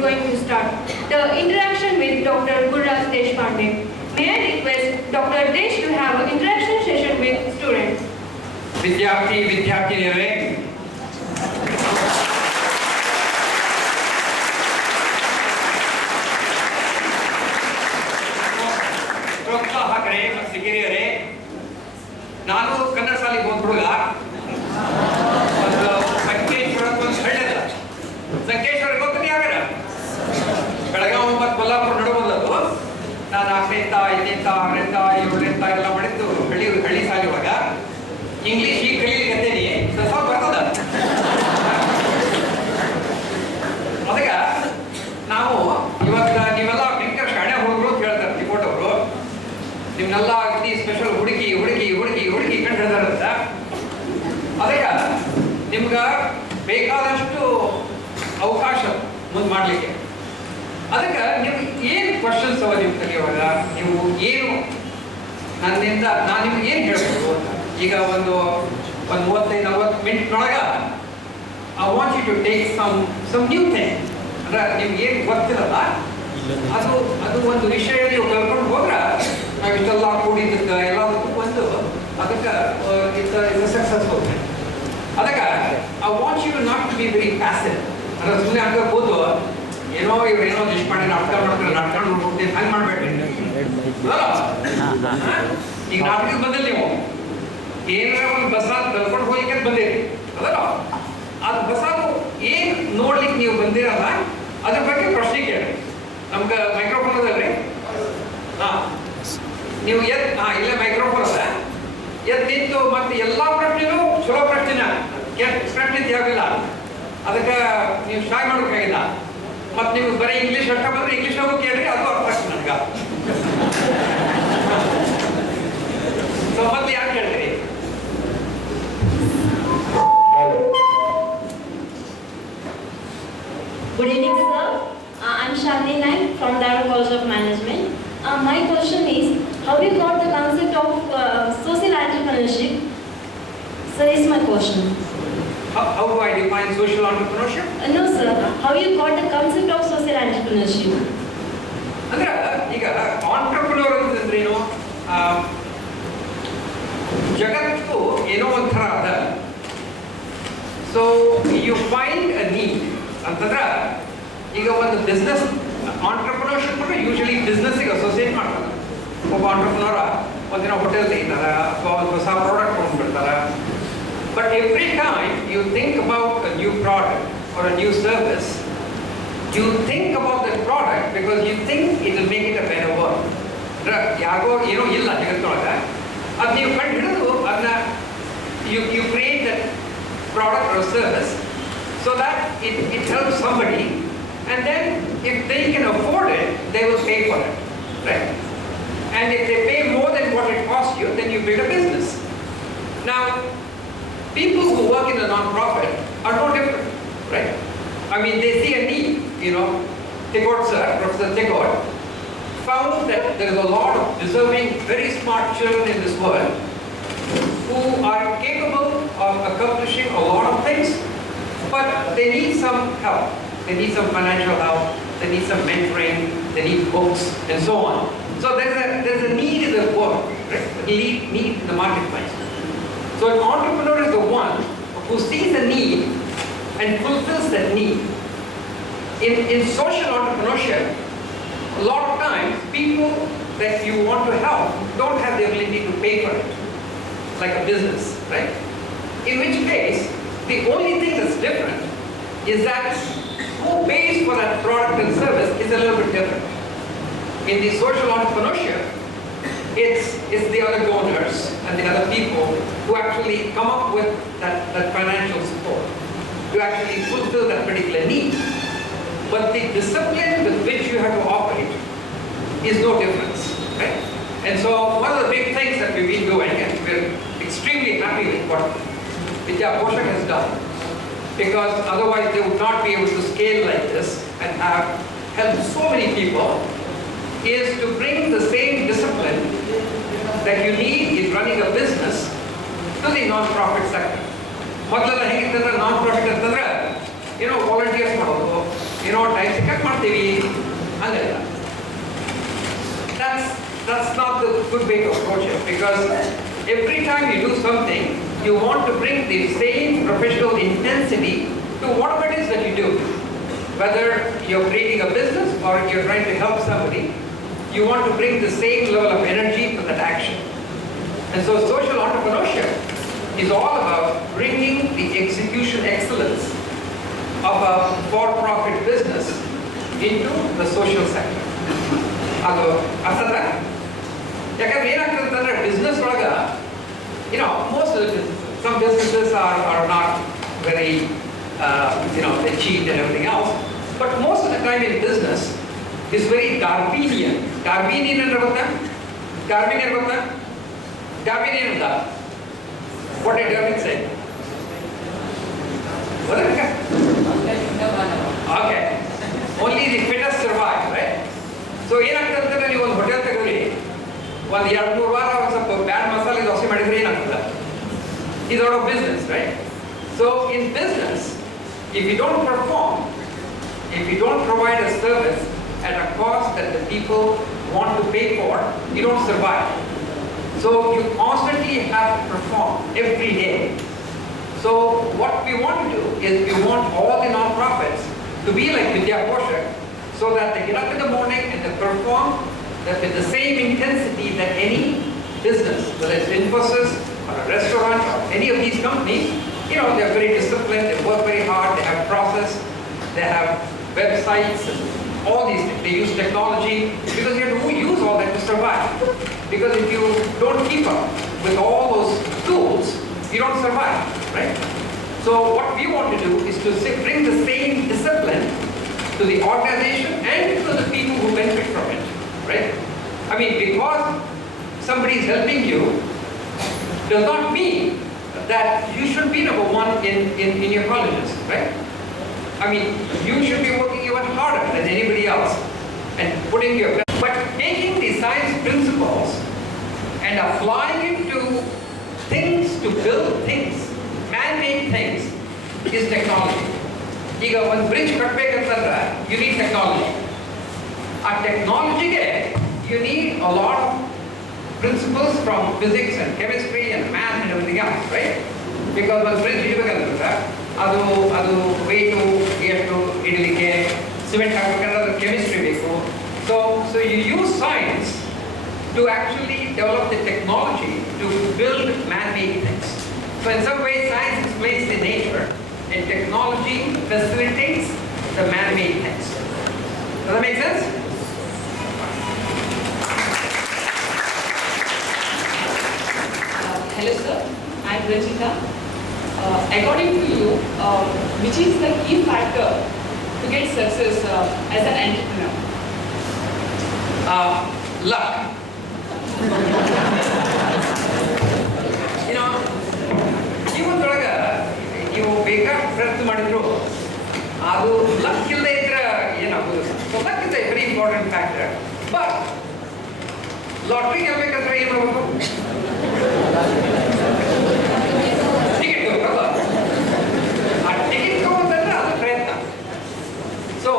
going to start the interaction with Dr. Gururaj Deshpande. May I request Dr. Desh to have an interaction session with students. ವಿದ್ಯಾರ್ಥಿನಿಯರೇ, ಪ್ರೋತ್ಸಾಹಕರೇ ಮತ್ತು ಹಿರಿಯರೇ, ನಾನು ಕನ್ನಡ ಶಾಲೆಗೆ ಹೋದ ಹುಡುಗ. ಒಂದು ಸಂಕೇಶ್ವರಕ್ಕೆ ಒಂದು ಹಳ್ಳಿದ ಸಂಕೇಶ್ವರ ಗೊತ್ತಿದೆ ಯಾವ್ಯಾರ ಬೆಳಗಾವಿ ಮತ್ತು ಕೊಲ್ಲಾಪುರ ನಡುವುದದು. ನಾನು 4ನೇಂತ 5ನೇಂತ 6ನೇಂತ 7ನೇಂತ ಎಲ್ಲ ಮಾಡಿದ್ದು ಹಳ್ಳಿ ಶಾಲೆ ಒಳಗ. ಇಂಗ್ಲೀಷ್ ಈಗ ಕಲೀಲಿಕ್ಕಂತೇನಿ, ಸ್ವಲ್ಪ ಬರ್ತದ. ಅದಕ್ಕೆ ನಾವು ಇವತ್ತು ನೀವೆಲ್ಲ ಭಯಂಕರ ಶಾಣೆ ಹುಡುಗರು ಅಂತ ಹೇಳ್ತಾರೆ ತಿಕೋಟವರು. ನಿಮ್ನೆಲ್ಲ ಅಗದಿ ಸ್ಪೆಷಲ್ ಹುಡುಗಿ ಕಂಡು ಹೇಳ್ತಾರಂತ. ಅದಕ್ಕೆ ನಿಮ್ಗೆ ಬೇಕಾದಷ್ಟು ಅವಕಾಶ ಮುಂದೆ ಮಾಡಲಿಕ್ಕೆ. ಅದಕ್ಕೆ ನಿಮ್ಗೆ ಏನು ಕ್ವಶನ್ಸ್ ಅವ ನಿಮ್ಮ ಕಲಿಯುವಾಗ, ನೀವು ಏನು ನನ್ನಿಂದ ನಾನು ನಿಮ್ಗೆ ಏನು ಹೇಳ್ಬೋದು ಅಂತ. ಈಗ ಒಂದು 35-40 ಮಿನಿಟ್ನೊಳಗೆ I want you to take some new thing. ಅಂದ್ರೆ ನಿಮ್ಗೆ ಏನು ಗೊತ್ತಿರಲ್ಲ ಅದು ಒಂದು ವಿಷಯ ನೀವು ಕಲ್ಕೊಂಡು ಹೋದ್ರೆ ನಾವು ಇಷ್ಟೆಲ್ಲ ಕೂಡಿದ್ದಕ್ಕೆ ಎಲ್ಲದಕ್ಕೂ ಒಂದು ಅದಕ್ಕೆ ಇಟ್ಸ್ ಸಕ್ಸಸ್ಫುಲ್. ಅದಕ್ಕೆ I want you not to be very passive. ಅಂದ್ರೆ ಸುಮ್ಮನೆ ಹಂಗೆ ಕೂತು ಇವ್ರೇನೋ ದೇಶಪಾಂಡೆ ನಾಟಕ ಮಾಡ್ತಾರೆ, ನಾಟಕ ನೋಡ್ಬಿಡ್ತೀನಿ ಹಂಗೆ ಮಾಡಬೇಡ್ರಿ. ಈಗ ನಾಟಕಕ್ಕೆ ಬಂದಿಲ್ಲ, ನೀವು ಏನಾರ ಒಂದು ಬಸ್ಸಾದ ಕಲ್ಕೊಂಡು ಹೋಗ್ಲಿಕ್ಕೆ ಬಂದಿರಿ ಅದಲ್ಲ. ಅದು ಬಸ್ಸಾದು ಏನು ನೋಡ್ಲಿಕ್ಕೆ ನೀವು ಬಂದಿರಲ್ಲ, ಅದ್ರ ಬಗ್ಗೆ ಪ್ರಶ್ನೆ ಕೇಳಿ. ನಮ್ಗೆ ಮೈಕ್ರೋಫೋನ್ ಅದಲ್ರಿ, ನೀವು ಇಲ್ಲೇ ಮೈಕ್ರೋಫೋನ್ ಅದ, ನಿಂತು ಮತ್ತೆ ಎಲ್ಲ ಪ್ರಶ್ನೆನೂ ಚಲೋ ಪ್ರಶ್ನೆನ, ಕೆಟ್ಟ ಪ್ರಶ್ನೆ ಯಾವಿಲ್ಲ. ಅದಕ್ಕೆ ನೀವು ಟ್ರೈ ಮಾಡ್ಬೇಕಾಗಿಲ್ಲ. ಮತ್ತೆ ನೀವು ಬರೀ ಇಂಗ್ಲೀಷ್ ಅರ್ಥ ಬಂದ್ರೆ ಇಂಗ್ಲೀಷ್ನಾಗೂ ಕೇಳ್ರಿ, ಅದು ಅರ್ಥ ಆಗ್ತದೆ ನನಗೆ. ಸೊ ಮತ್ತೆ ಯಾಕೆ ಹೇಳ್ತೀರಿ? Good evening, sir. I'm Shalini Naik from Dhaka College of Management. My question is, how you got the concept of social entrepreneurship? Sir, is my question. How do I define social entrepreneurship? No, sir. How you got the concept of social entrepreneurship? ಅಂದ್ರೆ ಈಗ entrepreneur ಅಂತಂದ್ರೇನು, ಜಗತ್ತು ಏನೋ ಒಂಥರ ಅದ. So you find a need ಅಂತಂದ್ರೆ, ಈಗ ಒಂದು ಬಿಸ್ನೆಸ್ ಆಂಟ್ರಪ್ರನರ್ಶಿಪ್ ಅಂದ್ರೆ ಯೂಶಲಿ ಬಿಸ್ನೆಸ್ಸಿಗೆ ಅಸೋಸಿಯೇಟ್ ಮಾಡ್ತಾರೆ. ಒಬ್ಬ ಆಂಟ್ರಪ್ರನರ್ ಒಂದಿನ ಹೋಟೆಲ್ ತೆಗಿತಾರೆ ಅಥವಾ ಒಂದು ಹೊಸ ಪ್ರಾಡಕ್ಟ್ ಕೊಂಡ್ಬಿಡ್ತಾರೆ. But every time you think about a new product or a new service, you think about that product because you think it will make it a better world. ಯಾರಿಗೋ ಏನೋ ಇಲ್ಲ ಜಗತ್ತೊಳಗೆ, ಅದು ನೀವು ಕಂಡು ಹಿಡಿದು ಅದನ್ನ you create that product or service so that it helps somebody, and then if they can afford it, they will pay for it, right? And if they pay more than what it costs you, then you build a business. Now, people who work in a non-profit are no different, right? I mean, they see a need, Tikot sir, Professor Tikot, found that there is a lot of deserving, very smart children in this world who are capable of accomplishing a lot of things, but they need some help. They need some financial help, they need some mentoring, they need books, and so on. So there's a need in the world, right? A need in the marketplace. So an entrepreneur is the one who sees a need and fulfills that need. In social entrepreneurship, a lot of times people that you want to help don't have the ability to pay for it, like a business, right? In which case, the only thing that's different is that who pays for that product and service is a little bit different. In the social entrepreneurship, it's the other donors and the other people who actually come up with that financial support to actually fulfill that particular need. But the discipline with which you have to operate is no difference, right? And so one of the big things that we've been doing, and we're extremely happy with what Vidya Poshak has done, because otherwise they would not be able to scale like this and have helped so many people, is to bring the same discipline that you need in running a business to the non-profit sector. ಮೊದಲೆಲ್ಲ ಹೇಗಿತ್ತಂದ್ರೆ non profit ಅಂತಂದ್ರೆ volunteers ಮಾಡೋದು, time ಸಿಕ್ಕಾಗಿ ಮಾಡ್ತೀವಿ ಹಂಗಲ್ಲ. That's not the good way to approach it, because every time you do something, you want to bring the same professional intensity to whatever it is that you do. Whether you're creating a business or you're trying to help somebody, you want to bring the same level of energy to that action. And so social entrepreneurship is all about bringing the execution excellence of a for-profit business into the social sector. ಅದು ಅರ್ಥದ ಯಾಕಂದ್ರೆ ಏನಾಗ್ತದೆ ಅಂತಂದ್ರೆ business ಒಳಗ most of the some businesses are not very they cheat and everything else, but most of the time in business is very Darwinian. Darwinian ಅಂದ್ರೆ ಗೊತ್ತಾ? Darwinian ಗೊತ್ತಾ? Darwinian ಅಲ್ಲ. What did Darwin say? Okay. Only the fittest survive, right? So ಏನಾಗ್ತದೆ ಅಂತಂದ್ರೆ ನೀವು ಒಂದು hotel ತಗೊಳ್ಳಿ, ಒಂದು 2-3 ವಾರ ಒಂದು ಸ್ವಲ್ಪ ಬ್ಯಾಡ್ ಮಸಾಲೆ ದೋಸೆ ಮಾಡಿದ್ರೆ ಏನಾಗ್ತದೆ? It's out of business, right? So in business, if you don't perform, if you don't provide a service at a cost that the people want to pay for, you don't survive. So you constantly have to perform every day. So what we want to do is we want all the non-profits to be like Vidya, Poshak, so that they get up in the morning and they perform with the same intensity that any business, whether it's Infosys or a restaurant or any of these companies, they're very disciplined, they work very hard, they have process, they have websites and all these things. They use technology because you have to use all that to survive. Because if you don't keep up with all those tools, you don't survive, right? So what we want to do is to bring the same discipline to the organization and to the people who benefit from it, right? I mean, because somebody is helping you does not mean that you should be number one in your colleges, right? I mean, you should be working even harder than anybody else and putting your... But taking the science principles and applying it to things, to build things, man-made things, is technology. ಈಗ ಒಂದು bridge ಕಟ್ಟಬೇಕಂತಂದ್ರೆ you need technology. ಆ ಟೆಕ್ನಾಲಜಿಗೆ you need a lot of principles from physics and chemistry and math and everything else, right? Because ಒಂದು bridge ಇಡಬೇಕಂತಂದ್ರೆ ಅದು weight ಎಷ್ಟು ಇಡಲಿಕ್ಕೆ cement ಹಾಕಬೇಕಂದ್ರೆ ಅದು chemistry ಬೇಕು. So you use science to actually develop the technology to build man-made things. So in some ways science explains the nature and technology facilitates the man-made things. Does that make sense? Hello sir, I am Rajita. According to you, which is the key factor to get success as an entrepreneur? Luck. ಜೀವನದೊಳಗೆ ನೀವು ಬೇಕಾದ ಪ್ರಯತ್ನ ಮಾಡಿದ್ರು ಅದು luck ಇಲ್ಲದೆ ಇದ್ರೆ ಏನಾಗೋದು. So luck is a very important factor. But lottery ಗೆಲ್ಬೇಕಂದ್ರೆ ಏನು ಮಾಡಬೇಕು? ಟಿಕೆಟ್ ತಗೋಬೇಕಲ್ಲ. ಆ ಟಿಕೆಟ್ ತಗೋದಂದ್ರೆ ಅದು ಪ್ರಯತ್ನ. ಸೊ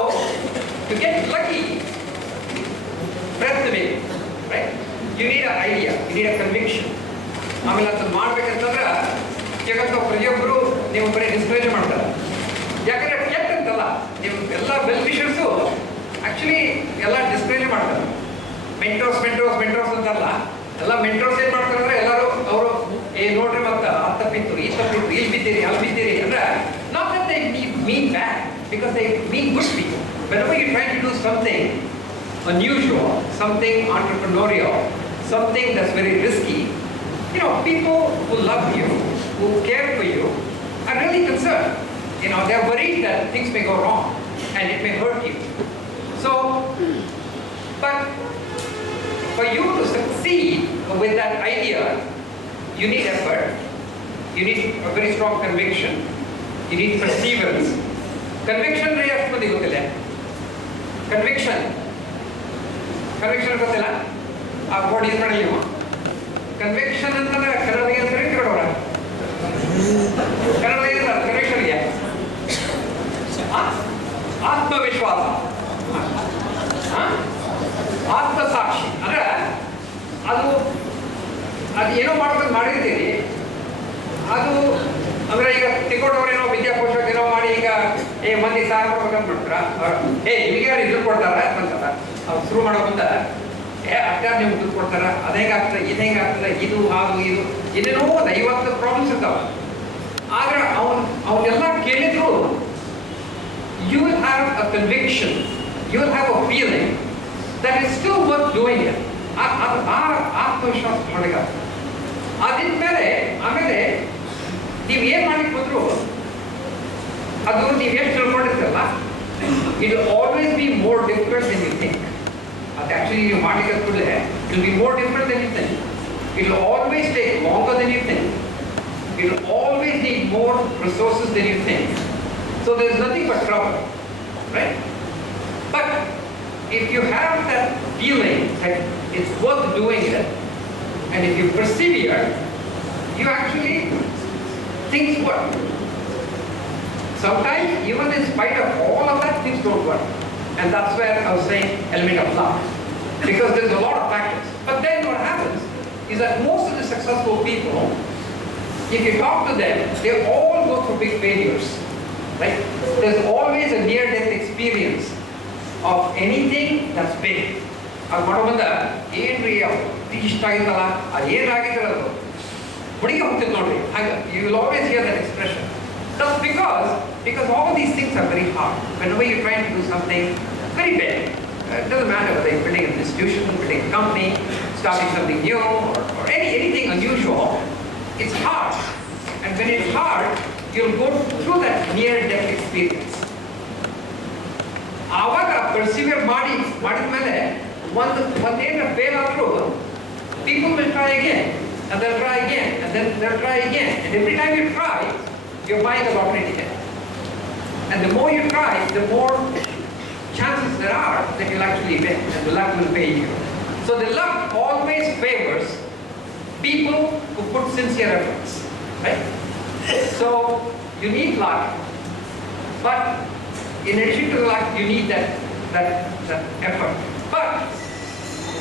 ಟು ಗೆಟ್ ಲಕ್ಕಿ ಪ್ರಯತ್ನ ಬೇಕು, right? You need a idea, you need a conviction. ಆಮೇಲೆ ಅದನ್ನು ಮಾಡ್ಬೇಕಂತಂದ್ರೆ ಯಾಕಂತ ಪ್ರತಿಯೊಬ್ಬರು ನೀವು ಬರೀ ಡಿಸ್ಕರೇಜ್ ಮಾಡ್ತಾರೆ. ಯಾಕಂದ್ರೆ ಕೆಟ್ಟಂತಲ್ಲ, ನೀವು ಎಲ್ಲ ವೆಲ್ ವಿಷರ್ಸು ಆ್ಯಕ್ಚುಲಿ ಎಲ್ಲ ಡಿಸ್ಕರೇಜ್ ಮಾಡ್ತಾರೆ. ಮೆಂಟೋರ್ಸ್ ಅಂತಲ್ಲ, ಎಲ್ಲ ಮೆಂಟೋರ್ಸ್ ಏನು ಮಾಡ್ತಾರೆ ಅಂದರೆ ಎಲ್ಲರೂ ಅವರು ನೋಡ್ರಿ ಮತ್ತೆ ಅದು ತಪ್ಪಿತ್ತು, ಈ ತಪ್ಪಿತ್ತು, ಇಲ್ಲಿ ಬಿದ್ದೀರಿ, ಅಲ್ಲಿ ಬಿದ್ದೀರಿ ಅಂದರೆ not that they mean bad, because they mean good people. Whenever you try to do something unusual, something entrepreneurial, something that's very risky, people who love you, who care for you, are really concerned. They're worried that things may go wrong and it may hurt you. So, but for you to succeed with that idea, you need effort, you need a very strong conviction, you need perseverance. Conviction really has to be gottilla. Conviction ಗೊತ್ತಿಲ್ಲ? ಆ word use ಮಾಡಲಿ ನೀವು. Conviction ಅಂತಂದ್ರೆ ಕನ್ನಡದಾಗ ಹೇಳ್ತಾರೆ, ಕನ್ನಡ ಕನ್ನಡದಾಗ ಹೇಳ್ತಾರೆ ಕನ್ವಿಕ್ಷನ್ಗೆ ಆತ್ಮವಿಶ್ವಾಸ. ಆತ್ಮಸಾಕ್ಷಿ ಅಂದ್ರೆ ಅದು ಏನೋ ಮಾಡ್ಕೊಂಡು ಮಾಡಿರ್ತೀರಿ, ಅದು ಅಂದ್ರೆ ಈಗ ತಿಕ್ಕೊಂಡವ್ರೇನೋ ವಿದ್ಯಾ ಪೋಷಕ್ ಏನೋ ಮಾಡಿ ಈಗ ಮಂದಿ ಸಹಾಯ ಮಾಡ್ಬೇಕಂತ ಬಿಡ್ತಾರ, ನಿಮಗೆ ಯಾರು ದುಡ್ಡು ಕೊಡ್ತಾರ ಅಂತಾರ. ಅವ್ರು ಶುರು ಮಾಡೋ ಬಂದ ಅಷ್ಟಾರು ನಿಮ್ಗೆ ದುಡ್ಡು ಕೊಡ್ತಾರ, ಅದು ಹೆಂಗಾಗ್ತದೆ, ಇದು ಹೆಂಗಾಗ್ತದೆ, ಇದು ಅದು ಇದು ಏನೇನೋ ಒಂದು 50 ಪ್ರಾಬ್ಲಮ್ಸ್ ಇರ್ತಾವ. ಆದ್ರೆ ಅವನ್ನೆಲ್ಲ ಕೇಳಿದ್ರು you will have a conviction, you will have a feeling that it's still worth doing it. ಆತ್ಮವಿಶ್ವಾಸ ಹೊರಗ ಅದಿದ್ಮೇಲೆ ಆಮೇಲೆ ನೀವು ಏನು ಮಾಡ್ಲಿಕ್ಕೆ ಬಂದ್ರು ಅದು ನೀವು ಎಷ್ಟು ತಿಳ್ಕೊಂಡಿರ್ತೀರಲ್ಲ, it will always be more difficult than you think. ಅದು ಆಕ್ಚುಲಿ ನೀವು ಮಾಡ್ಲಿಕ್ಕೆ ಕೂಡಲೇ it will be more difficult than you think. It will always take longer than you think. It will always need more resources than you think. So there is nothing but trouble, right? But if you have that feeling that it's worth doing it, and if you persevere, you actually things work. Sometimes, even in spite of all of that, things don't work. And that's where I was saying element of luck. Because there's a lot of factors. But then what happens is that most of the successful people, if you talk to them, they all go through big failures. Right? There's always a near-death experience of anything that's big. ಅದು ಮಾಡೋ ಬಂದ ಏನ್ರಿ ಇಷ್ಟ ಆಯ್ತಲ್ಲ, ಅದು ಏನಾಗಿದ್ರೆ ಅದು ಹುಡುಗಿ ಹೋಗ್ತಿದ್ ನೋಡ್ರಿ, ಹಾಗೆ you will always hear that expression. That's because all these things are very hard. Whenever you're trying to do something very big, it doesn't matter whether you're building an institution, building a company, starting something new, or anything unusual, it's hard. And when it's hard, you'll go through that near-death experience. ಆವಾಗ ಪರ್ಸಿವಿಯರ್ ಮಾಡಿದ್ಮೇಲೆ ಒಂದೇನು fail ಆದರೂ people will try again, and they'll try again, and then they'll try again. And every time you try, you're buying a lottery ticket. And the more you try, the more chances there are that you'll actually win, and the luck will pay you. So the luck always favors people who put sincere efforts, right? So you need luck, but in addition to luck, you need that effort. But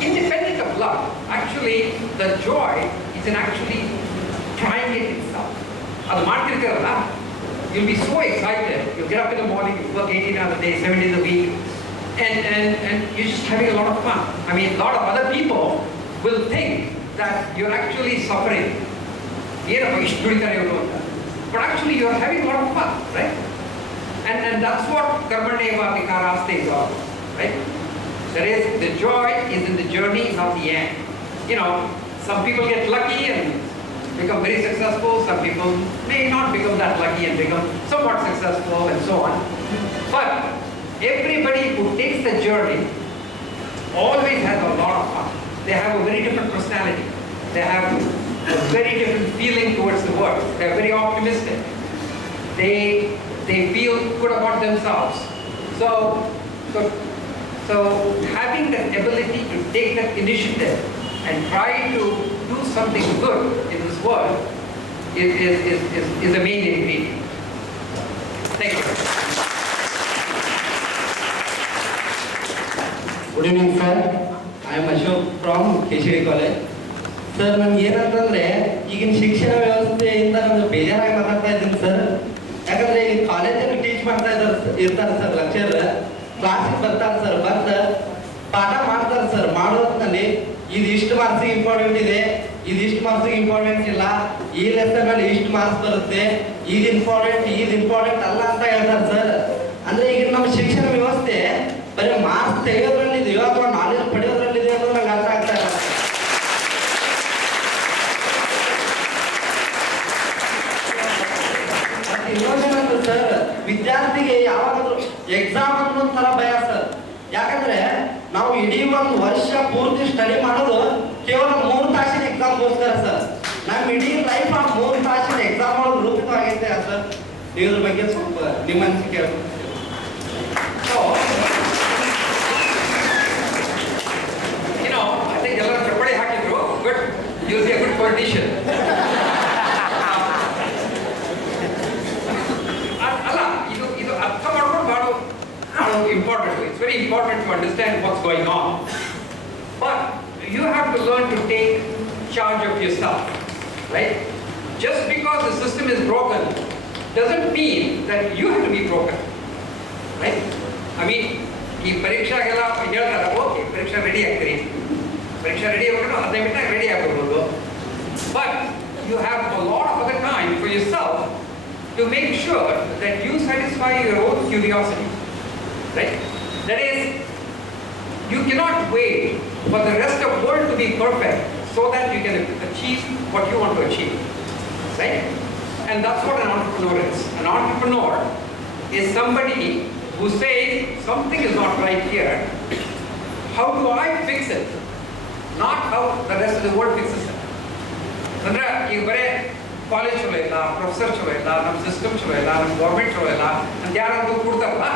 independent of luck, actually, the joy is in actually trying it itself. ಅದು ಮಾಡ್ತಿರ್ತೀರಲ್ಲ, you'll be so excited. You'll get up in the morning, you work 18 hours a day, 7 days a week, and you're just having a lot of fun. I mean, a lot of other people will think that you're actually suffering. ಏನಪ್ಪ ಇಷ್ಟು ದುಡಿತಾರೆ ಇವರು ಅಂತ. But actually, you're having a lot of fun, right? And that's what karmaneva vikaraste is all, right? That is, the joy is in the journey, not the end. You know, some people get lucky and become very successful. Some people may not become that lucky and become somewhat successful and so on. But everybody who takes the journey always has a lot of fun. They have a very different personality. They have a very different feeling towards the world. They're very optimistic. They feel good about themselves. So having that ability to take that initiative and try to do something good in this world is the main ingredient. Thank you. Good evening, sir. I am Ashok from KCD College. Sir, ನಮ್ಗೆ ಏನಂತಂದ್ರೆ ಈಗಿನ ಶಿಕ್ಷಣ ವ್ಯವಸ್ಥೆಯಿಂದ ನಮ್ಗೆ ಬೇಜಾರಾಗಿ ಮಾತಾಡ್ತಾ ಇದ್ದೀನಿ sir. ಯಾಕಂದ್ರೆ ಈ ಕಾಲೇಜಲ್ಲಿ ಟೀಚ್ ಮಾಡ್ತಾ ಇರ್ತಾರೆ ಸರ್, ಲೆಕ್ಚರ್ ಕ್ಲಾಸಿಗೆ ಬರ್ತಾರೆ ಸರ್, ಬಂದು ಪಾಠ ಮಾಡ್ತಾರೆ ಸರ್. ಮಾಡೋದ್ರಲ್ಲಿ ಇದಿಷ್ಟು ಮಾರ್ಕ್ಸಿಗೆ ಇಂಪಾರ್ಟೆಂಟ್ ಇದೆ, ಇದಿಷ್ಟು ಮಾರ್ಕ್ಸಿಗೆ ಇಂಪಾರ್ಟೆಂಟ್ ಇಲ್ಲ, ಈ ಲೆಸನ್ ಅಲ್ಲಿ ಇಷ್ಟು ಮಾರ್ಕ್ಸ್ ಬರುತ್ತೆ, ಇದು ಇಂಪಾರ್ಟೆಂಟ್ ಅಲ್ಲ ಅಂತ ಹೇಳ್ತಾರೆ ಸರ್. ಅಂದ್ರೆ ಈಗ ನಮ್ಮ ಶಿಕ್ಷಣ ವ್ಯವಸ್ಥೆ ಬರೀ ಮಾರ್ಕ್ಸ್ ತೆಗೆಯೋದ್ರಲ್ಲಿದೆಯೋ ಅಥವಾ ನಾಲೆಜ್ ಪಡೆಯೋದ್ರಲ್ಲಿದೆಯೋ ಅನ್ನೋದು ನಂಗೆ ಅರ್ಥ ಆಗ್ತಾ ಇಲ್ಲ. ಇನ್ನೊಂದೇನಂದ್ರೆ ಸರ್, ವಿದ್ಯಾರ್ಥಿಗೆ ಯಾವಾಗಾದ್ರೂ ಎಕ್ಸಾಮ್ ಅನ್ನೋ ಒಂಥರ ಭಯ ಸರ್. ಯಾಕಂದ್ರೆ ನಾವು ಇಡೀ ಒಂದು ವರ್ಷ ಪೂರ್ತಿ ಸ್ಟಡಿ ಮಾಡೋದು ಕೇವಲ 3 ತಾಸಿನ ಎಕ್ಸಾಮ್ಗೋಸ್ಕರ ಸರ್. ನಮ್ಮ ಇಡೀ ಲೈಫ್ ಆ 3 ತಾಸಿನ ಎಕ್ಸಾಮ್ ಮಾಡೋದು ರೂಪಿತವಾಗೈತೆ ಸರ್. ಇದ್ರ ಬಗ್ಗೆ ಸ್ವಲ್ಪ ನಿಮ್ಮ ಅನಿಸಿಕೆ. I think ಎಲ್ಲರೂ ಚಪ್ಪಳಿ ಹಾಕಿದ್ರು, but you'll be a good politician. ಅಲ್ಲ, ಇದು ಅರ್ಥ ಮಾಡ್ಕೊಂಡು ಭಾಳ important. important. It's very important to understand what's going on. But you have to learn to take charge of yourself, right? Just because the system is broken doesn't mean that you have to be broken, right? I mean, ಈ ಪರೀಕ್ಷೆಗೆಲ್ಲ ಹೇಳ್ತಾರೆ, okay ಪರೀಕ್ಷೆ ready ಆಗ್ತೀರಿ, ಪರೀಕ್ಷೆ ready ಆಗ್ಬಿಟ್ಟು 15 minute ready ಆಗ್ಬಿಡ್ಬೋದು. But you have a lot of other time for yourself to make sure that you satisfy your own curiosity, right? That is, you cannot wait for the rest of the world to be perfect so that you can achieve what you want to achieve, right? And that's what an entrepreneur is. An entrepreneur is somebody who says something is not right here. How do I fix it? Not how the rest of the world fixes it. ಅಂದ್ರೆ ಈಗ ಬರೇ college ಚಲೋ ಇಲ್ಲ, professor ಚಲೋ ಇಲ್ಲ, ನಮ್ಮ system ಚಲೋ ಇಲ್ಲ, ನಮ್ಮ ಗೌರ್ಮೆಂಟ್ ಚಲೋ ಇಲ್ಲ ಅಂತ ಯಾರಾದ್ರೂ ಕೊಡ್ತಾರಲ್ಲ,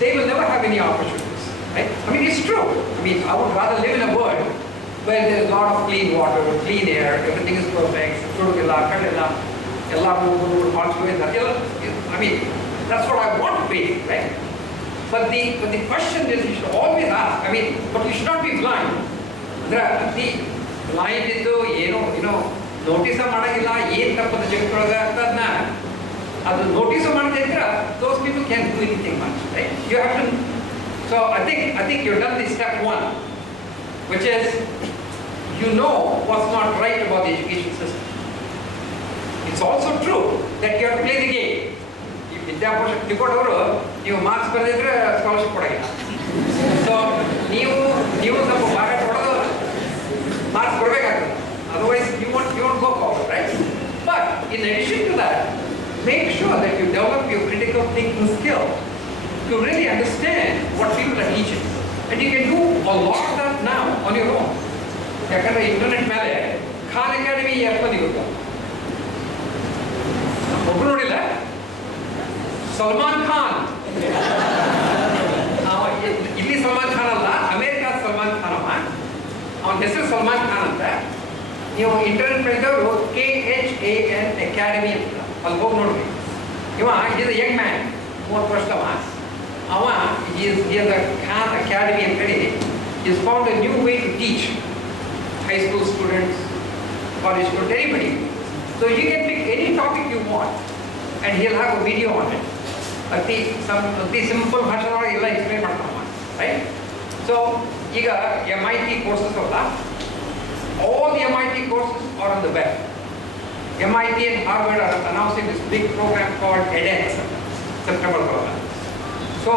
they will never have any opportunities, right? I mean, it's true. I mean, I would rather live in a world where there is a lot of clean water, clean air, everything is perfect, ಸುಡುಗಿಲ್ಲ, ಕಳ್ಳಿಲ್ಲ, ಎಲ್ಲ ಹಾಲ್ಸ್ಗಳಿಲ್ಲ. I mean, that's what I want to be, right? But the question is, you should always ask. I mean, but you should not be blind. The blind ಇದ್ದು ಏನೋ ನೋಟಿಸ ಮಾಡೋಂಗಿಲ್ಲ, ಏನು ತಪ್ಪದ ಜಗತ್ತೊಳಗೆ ಅಂತದನ್ನ ಅದು notice ಮಾಡದೇ ಇದ್ರೆ those people can't do anything much, right? You have to. So I think you've done the step one, which is you know what's not right about the education system. It's also true that you have to play the game. ಈ ವಿದ್ಯಾ ಪೋಷಕ್ ಟಿಕೋಟ್ ಅವರು ನೀವು marks ಬರೆದಿದ್ರೆ scholarship ಕೊಡೋಂಗಿಲ್ಲ. So ನೀವು ಸ್ವಲ್ಪ ಭಾಗ ಕೊಡೋದು marks ಕೊಡಬೇಕಾಗ್ತದೆ. Otherwise you won't go forward, right? But in addition to that, make sure that you develop your critical thinking skill to really understand what people are teaching. And you can do a lot of that now on your own. ಯಾಕಂದ್ರೆ internet ಮೇಲೆ Khan academy ಎಷ್ಟು ಮಂದಿ ಗೊತ್ತಾ? ಒಬ್ರು ನೋಡಿಲ್ಲ? ಸಲ್ಮಾನ್ ಖಾನ್. ಇಲ್ಲಿ ಸಲ್ಮಾನ್ ಖಾನ್ ಅಲ್ಲ, America Salman Khan ಅವ. ಅವನ ಹೆಸರು ಸಲ್ಮಾನ್ ಖಾನ್ ಅಂತ. ನೀವು ಇಂಟರ್ನೆಟ್ ಮಾಡಿದವರು KHAN ಅಕಾಡೆಮಿ ಅಂತ ಅಲ್ಲಿ ಹೋಗಿ ನೋಡ್ರಿ. ಇವ ಈಸ್ ಅ ಯಂಗ್ ಮ್ಯಾನ್, 30 ವರ್ಷದವ. ಅವ ಈಸ್ ಅ ಖಾನ್ ಅಕಾಡೆಮಿ ಅಂತ ಹೇಳಿ is found a new way to teach high school students, college students, anybody. So you can pick any topic you want and he'll have a video on it. ಅತಿ simple ಭಾಷೆದೊಳಗೆ ಎಲ್ಲ explain ಮಾಡ್ತಾವ, right? So ಈಗ MIT courses ಅಲ್ಲ, all the MIT courses are on the web. MIT and Harvard are announcing this big program called edX, September 12th. So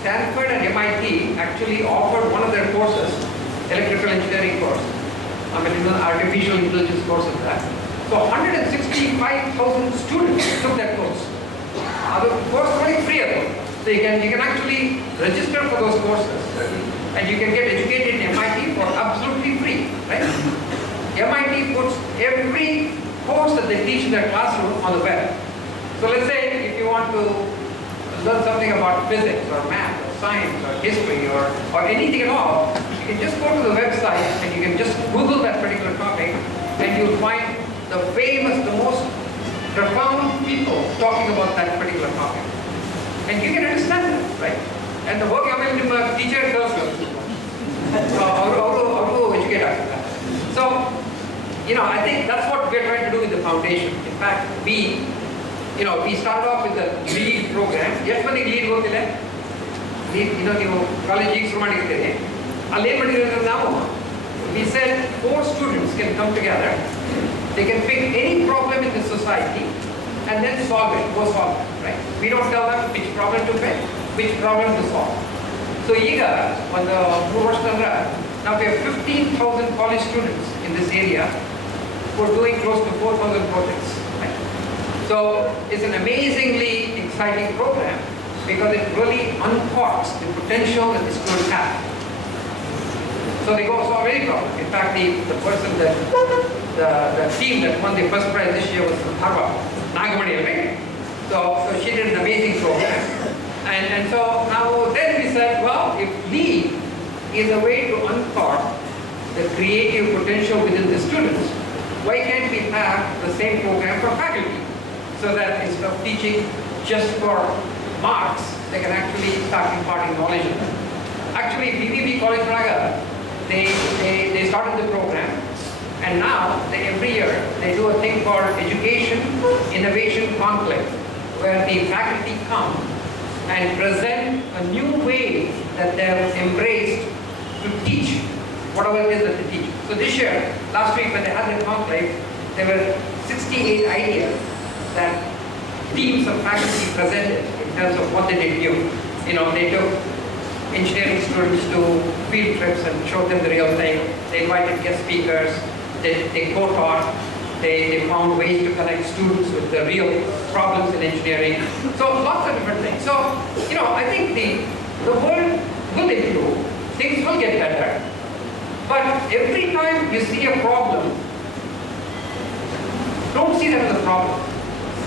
Stanford and MIT actually offered one of their courses, electrical engineering course. I mean, artificial intelligence course of that. So 165,000 students took that course. The course is very free. So you can actually register for those courses and you can get educated in MIT for absolutely free, right? MIT puts every course that they teach in their classroom on the web. So let's say if you want to learn something about physics or math or science or history or anything at all, you can just go to the website and you can just Google that particular topic and you'll find the famous, the most profound people talking about that particular topic. And you can understand that, right? And the work I mean, teacher tells you, how to educate after that. So, I think that's what we're trying to do with the foundation. In fact, we started off with the LEAD program. Yes, but LEAD ಗೊತ್ತಿಲ್ಲ? LEAD, ನೀವು ಕಾಲೇಜಿಗೆ ಶುರು ಮಾಡಿರ್ತೀರಿ. ಅಲ್ಲಿ ಏನು ಮಾಡಿದ್ರೆ ನಾವು, we said 4 students can come together. They can pick any problem in the society and then solve it, go solve it, right? We don't tell them which problem to pick, which problem to solve. So ಈಗ ಒಂದು 3 ವರ್ಷದಿಂದ now we have 15,000 college students in this area who are doing close to 4,000 projects, right? So it's an amazingly exciting program because it really unlocks the potential that the students have. So they go solve any problem. In fact, the person that the team that won the first prize this year was from Harvard, Nagamani, right? So she did an amazing program. And so now then we said, well, if LEAD is a way to unlock the creative potential within the students, why can't we have the same program for faculty? So that instead of teaching just for marks, they can actually start imparting knowledge in them. Actually, BBB College Praga, they started the program, and now every year they do a thing called Education Innovation Conclave, where the faculty come and present a new way that they have embraced to teach whatever it is that they teach. So this year, last week when they had the conclave, there were 68 ideas that teams of faculty presented in terms of what they did new. You know, they took engineering students to field trips and showed them the real thing. They invited guest speakers. They co-taught. They found ways to connect students with the real problems in engineering. So lots of different things. So, you know, I think the world will improve. Things will get better. But every time you see a problem, don't see that as a problem.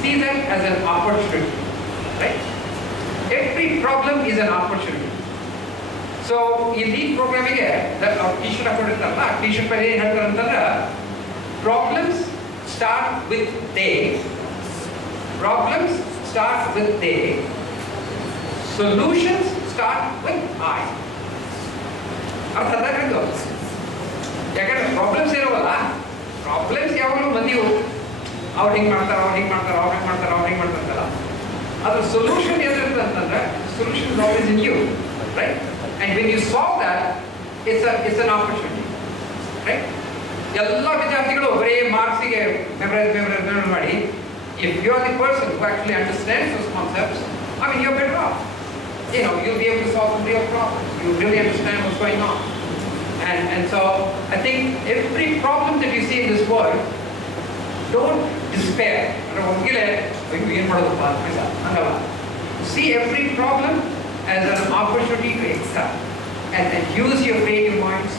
See that as an opportunity, right? Every problem is an opportunity. So in the programming, problems start with they. Problems start with they. Solutions start with I. ಯಾಕಂದ್ರೆ problems ಇರೋವಲ್ಲ, problems ಯಾವಾಗಲೂ ಬಂದಿವು, ಅವ್ರು ಹಿಂಗೆ ಮಾಡ್ತಾರೆ, ಅದ್ರ solution ಏನಿರುತ್ತೆ ಅಂತಂದ್ರೆ solution is always in you, right? And when you solve that, it's an opportunity, right? ಎಲ್ಲ ವಿದ್ಯಾರ್ಥಿಗಳು ಬರೀ ಮಾರ್ಕ್ಸಿಗೆ ಮೆಮರೈಸ್ ಮಾಡಿ, if you are the person who actually understands those concepts, I mean you are better off. You know, you'll be able to solve some real problems. You really understand what's going on. And so I think every problem that you see in this world, don't despair. See every problem as an opportunity to excel. And use your creative minds,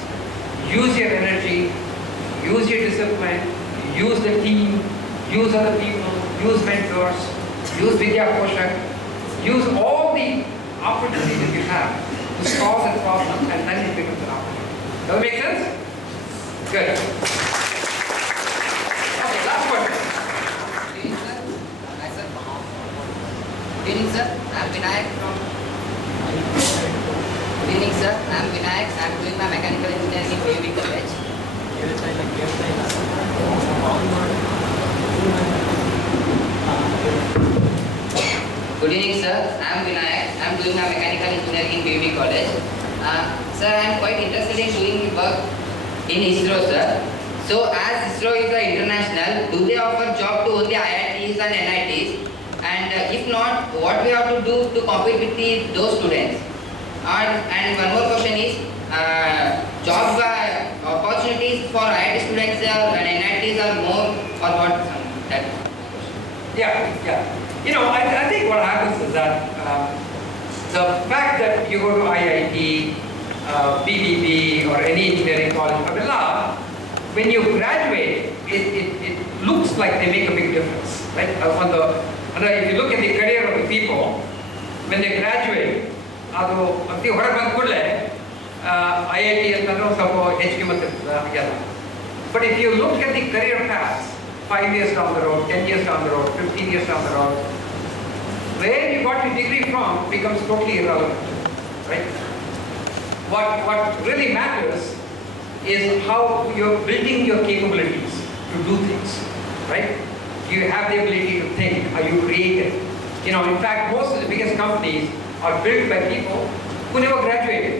use your energy, use your discipline, use the team, use other people, use mentors, use Vidya, Poshak, use all the opportunity that you have to solve that problem, and then it becomes an opportunity. Does that make sense? Good. Okay, last question. Good evening, sir. I'm Vinayak from. Good evening, sir. I'm Vinayak. I'm doing my mechanical engineering in BBB College. Good evening, sir. I'm Vinayak. I'm doing my mechanical engineering in BBB College. Sir, I'm quite interested in doing work in ISRO, sir. So, as ISRO is international, do they offer job to only IITs and NITs? And if not, what we have to do to compete with those students? And one more question is, job opportunities for IIT students and NITs are more, or what? That. Yeah. You know, I think what happens is that the fact that you go to IIT, BBB, or any engineering college, when you graduate, it looks like they make a big difference, right? If you look at the career of the people, when they graduate, IIT ಅಂತಂದ್ರೆ ಸ್ವಲ್ಪ ಹೆಚ್ಚಿಗೆ ಮತ್ತೆ ಆಗ್ಯದ. But if you look at the career paths, 5 years down the road, 10 years down the road, 15 years down the road, where you got your degree from becomes totally irrelevant, right? What really matters is how you're building your capabilities to do things, right? You have the ability to think. Are you creative? You know, in fact, most of the biggest companies are built by people who never graduated.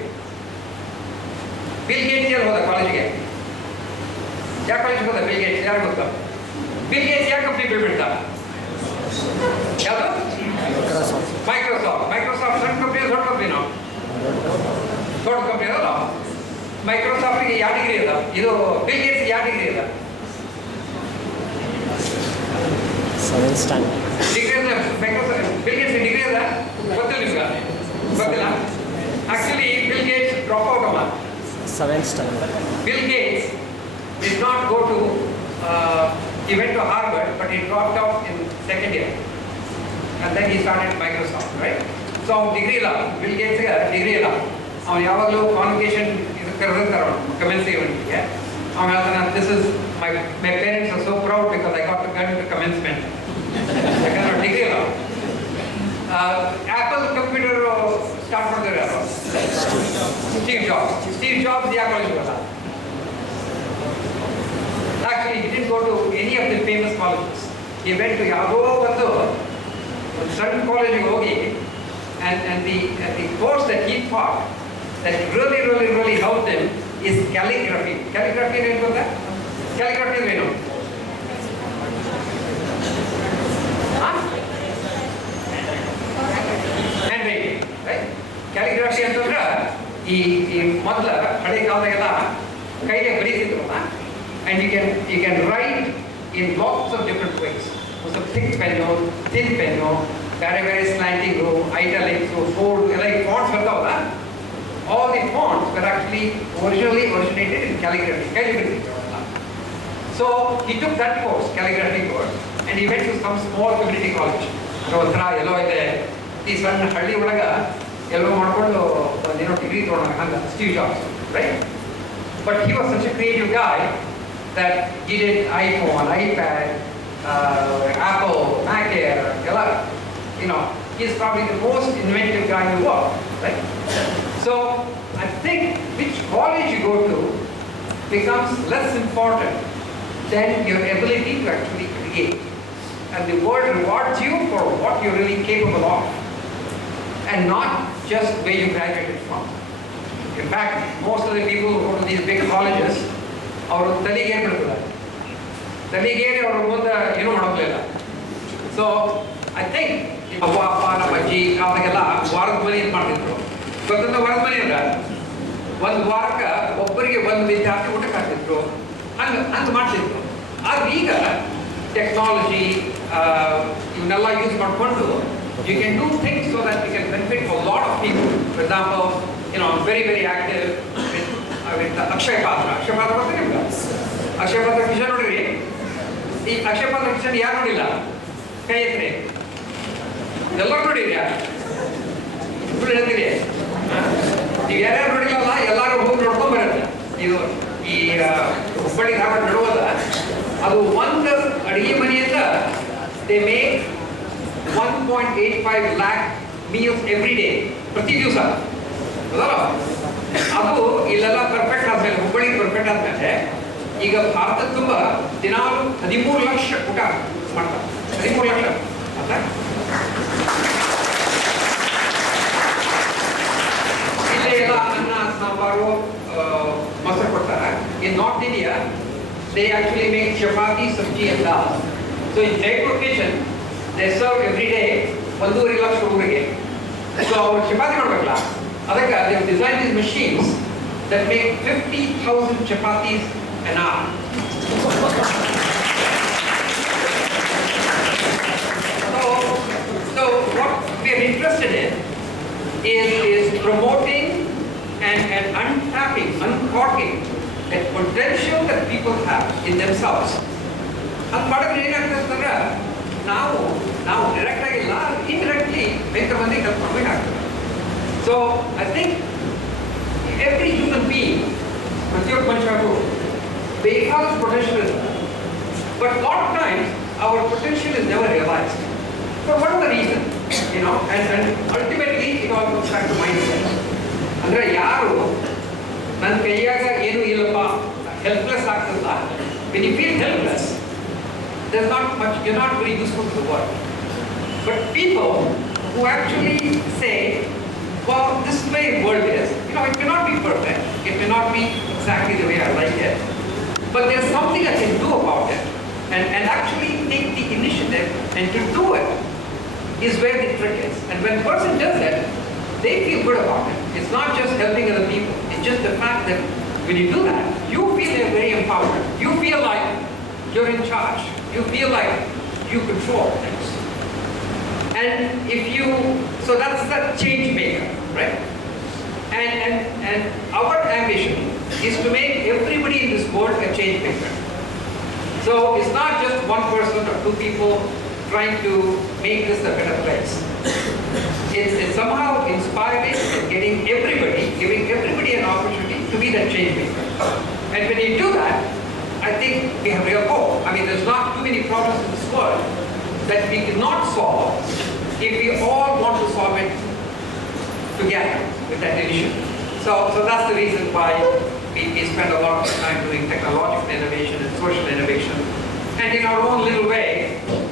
Bill Gates here was a college guy. Yeah, college was a Bill Gates. Yeah, good. Bill Gates yeah company built that. Yeah, Microsoft ಸಣ್ಣ company ದೊಡ್ಡ company ನಾವು ದೊಡ್ಡ company ಅದಲ್ಲ. ಮೈಕ್ರೋಸಾಫ್ಟ್ಗೆ ಯಾವ degree ಅದ? ಇದು bill Gates ಯಾವ degree ಅದ? ಡಿಗ್ರಿ ಅದ. ಮೈಕ್ರೋಸಾಫ್ಟ್ ಬಿಲ್ ಗೇಟ್ಸ್ ಡಿಗ್ರಿ ಅದ ಗೊತ್ತಿಲ್ಲ ನಿಮ್ಗೆ? ಗೊತ್ತಿಲ್ಲ. Actually bill Gates drop out ಅವ. Bill Gates did not go to he went to Harvard, but he dropped out in second year, and then he started Microsoft, right? So degree la Bill Gates ga degree la avanu yavaglu convocation idu karedirtaro commencement ge avanu heltana this is my parents are so proud because I got to go to commencement. Yakandre degree la apple computer start ಮಾಡಿದ್ರು ಯಾರು? Steve jobs ಯಾವ college ಬರಲ್ಲ? Actually, he didn't go to any of the famous colleges. He went to ಯಾವುದೋ ಒಂದು ಸಣ್ಣ ಕಾಲೇಜಿಗೆ ಹೋಗಿ and the course that he taught that really helped him is calligraphy. Calligraphy ಏನು ಗೊತ್ತಾ? Calligraphy ಏನು? Handwriting, right? Calligraphy ಅಂತಂದ್ರೆ ಈ ಮೊದಲ ಹಳೆ ಕಾಲದಾಗೆಲ್ಲ ಕೈಗೆ ಬರೀತಿದ್ರಲ್ಲ, and you can write in lots of different ways. With a thick pen, thin pen, very slanting, italic, fold, like fonts ಬರ್ತಾವಲ್ಲ, all the fonts were actually originated in calligraphy. So he took that course, calligraphy course, and he went to some small community college. ಒಂಥರ ಎಲ್ಲೋ ಇದೆ ಈ ಸಣ್ಣ ಹಳ್ಳಿ ಒಳಗೆ ಎಲ್ಲೋ ಮಾಡ್ಕೊಂಡು ಒಂದೇನೋ degree ತೊಗೊಂಡಾಗ ಹಂಗೆ Steve jobs, right? But he was such a creative guy that he did iPhone, iPad, Apple, Mac Air, he's probably the most inventive guy in the world, right? So I think which college you go to becomes less important than your ability to actually create. And the world rewards you for what you're really capable of, and not just where you graduated from. In fact, most of the people who go to these big colleges, ಅವರು ತಲೆಗೆ ಬಿಡ್ತಾರೆ, ತಲೆಗೇರಿ ಅವ್ರ ಮುಂದೆ ಏನೂ ಮಾಡೋಕ್ಲಿಲ್ಲ. So I think ಅವ್ವ ಅಪ್ಪ ನಮ್ಮ ಅಜ್ಜಿ ಕಾಲದಾಗೆಲ್ಲ ವಾರದ ಮನೆ ಇದು ಮಾಡ್ತಿದ್ರು. ಗೊತ್ತಂತ ವಾರದ ಮನೆ ಅಂದ್ರೆ ಒಂದು ವಾರಕ್ಕೆ ಒಬ್ಬರಿಗೆ ಒಂದು ವಿದ್ಯಾರ್ಥಿ ಊಟಕ್ಕೆ ಹಾಕ್ತಿದ್ರು, ಹಂಗೆ ಮಾಡ್ತಿದ್ರು. ಆದ್ರೆ ಈಗ ಟೆಕ್ನಾಲಜಿ ಇವನ್ನೆಲ್ಲ ಯೂಸ್ ಮಾಡಿಕೊಂಡು you can do things so that we can benefit for a lot of people. For example, I'm very active with Akshay Patra. Akshay Patra ಗೊತ್ತಾ ನಿಮ್ಗೆ? Akshay Patra ಕಿಶನ್ ನೋಡ್ರಿ. ಈ Akshay Patra ಕಿಶನ್ ಯಾರು ನೋಡಿಲ್ಲ? ಕೈ ಎತ್ರಿ. ಎಲ್ಲರೂ ನೋಡಿದ್ಯಾ? ಸುಳ್ಳು ಹೇಳ್ತೀರಿ? ನೀವು ಯಾರ್ಯಾರು ನೋಡಿಲ್ಲಲ್ಲ ಎಲ್ಲರೂ ಹೋಗಿ ನೋಡ್ಕೊಂಡು ಬರುತ್ತೆ. ಇದು ಈ ಹುಬ್ಬಳ್ಳಿ ಧಾರವಾಡ ನಡುವಲ್ಲ, ಅದು ಒಂದು ಅಡಿಗೆ ಮನೆಯಿಂದ they make 1.85 lakh meals every day, ಪ್ರತಿ ದಿವಸ. ಹೌದಲ್ಲ? ಅದು ಇಲ್ಲೆಲ್ಲ ಪರ್ಫೆಕ್ಟ್ ಆದ್ಮೇಲೆ, ಹುಬ್ಬಳ್ಳಿ ಪರ್ಫೆಕ್ಟ್ ಆದ್ಮೇಲೆ ಈಗ ಭಾರತ ತುಂಬ ದಿನಾಲು 13 ಲಕ್ಷ ಊಟ ಮಾಡ್ತಾರೆ. 13 ಲಕ್ಷ ಅಂತ ಇಲ್ಲೇ ಎಲ್ಲ ಅನ್ನ ಸಾಂಬಾರು ಮೊಸರು ಕೊಡ್ತಾರೆ. In north India they actually make chapati, sabji and dal. So in Jaipur kitchen they serve every day 1.5 lakh ಹುಡುಗರಿಗೆ. ಸೊ ಅವ್ರು ಚಪಾತಿ ಮಾಡ್ಬೇಕಲ್ಲ, ಅದಕ್ಕೆ they have designed these machines that make 50,000 chapatis an hour. So what we are interested in is promoting and uncorking the potential that people have in themselves. ಅದು ಮಾಡಿದ್ರೆ ಏನಾಗ್ತದೆ ಅಂತಂದ್ರೆ ನಾವು direct ಆಗಿಲ್ಲ, ಇಂಡೈರೆಕ್ಟ್ಲಿ ಬೇಕಾದ ಮಂದಿಗೆ ಹೆಲ್ಪ್ ಮಾಡಬೇಕಾಗ್ತದೆ. So I think every human being, ಪ್ರತಿಯೊಬ್ಬ ಮನುಷ್ಯಗೂ ಬೇಕಾದ ಪೊಟೆನ್ಷಿಯಲ್ ಇರುತ್ತೆ. But lot times our potential is never realised. For whatever reason, and ultimately it all comes back to mindset. ಅಂದ್ರೆ ಯಾರು ನನ್ನ ಕೈಯಾಗ ಏನು ಇಲ್ಲಪ್ಪ, ಹೆಲ್ಪ್ಲೆಸ್ ಆಗ್ತದಲ್ಲ, when you feel helpless, there's not much, you're not very useful to the world. But people who actually say, well, this is the way the world is, it may not be perfect, it may not be exactly the way I like it, but there's something I can do about it, and actually take the initiative and to do it is where the trick is. And when a person does it, they feel good about it. It's not just helping other people, it's just the fact that when you do that, you feel you're very empowered. You feel like you're in charge. You feel like you control things. And so that's the change maker, right? And our ambition is to make everybody in this world a change maker. So it's not just one person or two people trying to make this a better place. It's somehow inspiring and giving everybody an opportunity to be that change maker. And when you do that, I think we have real hope. I mean, there's not too many problems in this world that we cannot solve if we all want to solve it together with that issue. So that's the reason why we spend a lot of time doing technological innovation and social innovation. And in our own little way,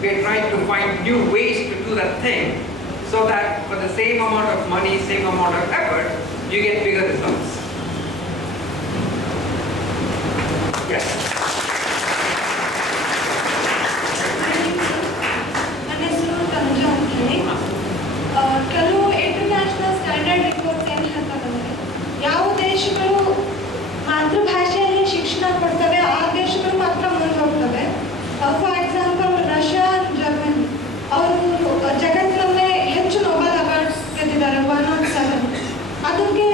we're trying to find new ways to do that thing so that for the same amount of money, same amount of effort, you get bigger results. Yes. ಕೆಲವು international standard reports ಏನು ಹೇಳ್ತಾರಂದ್ರೆ ಯಾವ ದೇಶಗಳು ಮಾತೃಭಾಷೆಯಲ್ಲಿ ಶಿಕ್ಷಣ ಕೊಡ್ತವೆ ಆ ದೇಶಗಳು ಮಾತ್ರ ಮುಂದೆ ಹೋಗ್ತವೆ. ಫಾರ್ ಎಕ್ಸಾಂಪಲ್ ರಷ್ಯಾ, ಜರ್ಮನಿ ಅವರು ಜಗತ್ತಿನಲ್ಲೇ ಹೆಚ್ಚು ನೊಬೆಲ್ ಅವಾರ್ಡ್ಸ್ ಗೆದ್ದಿದ್ದಾರೆ 107. ಅದಕ್ಕೆ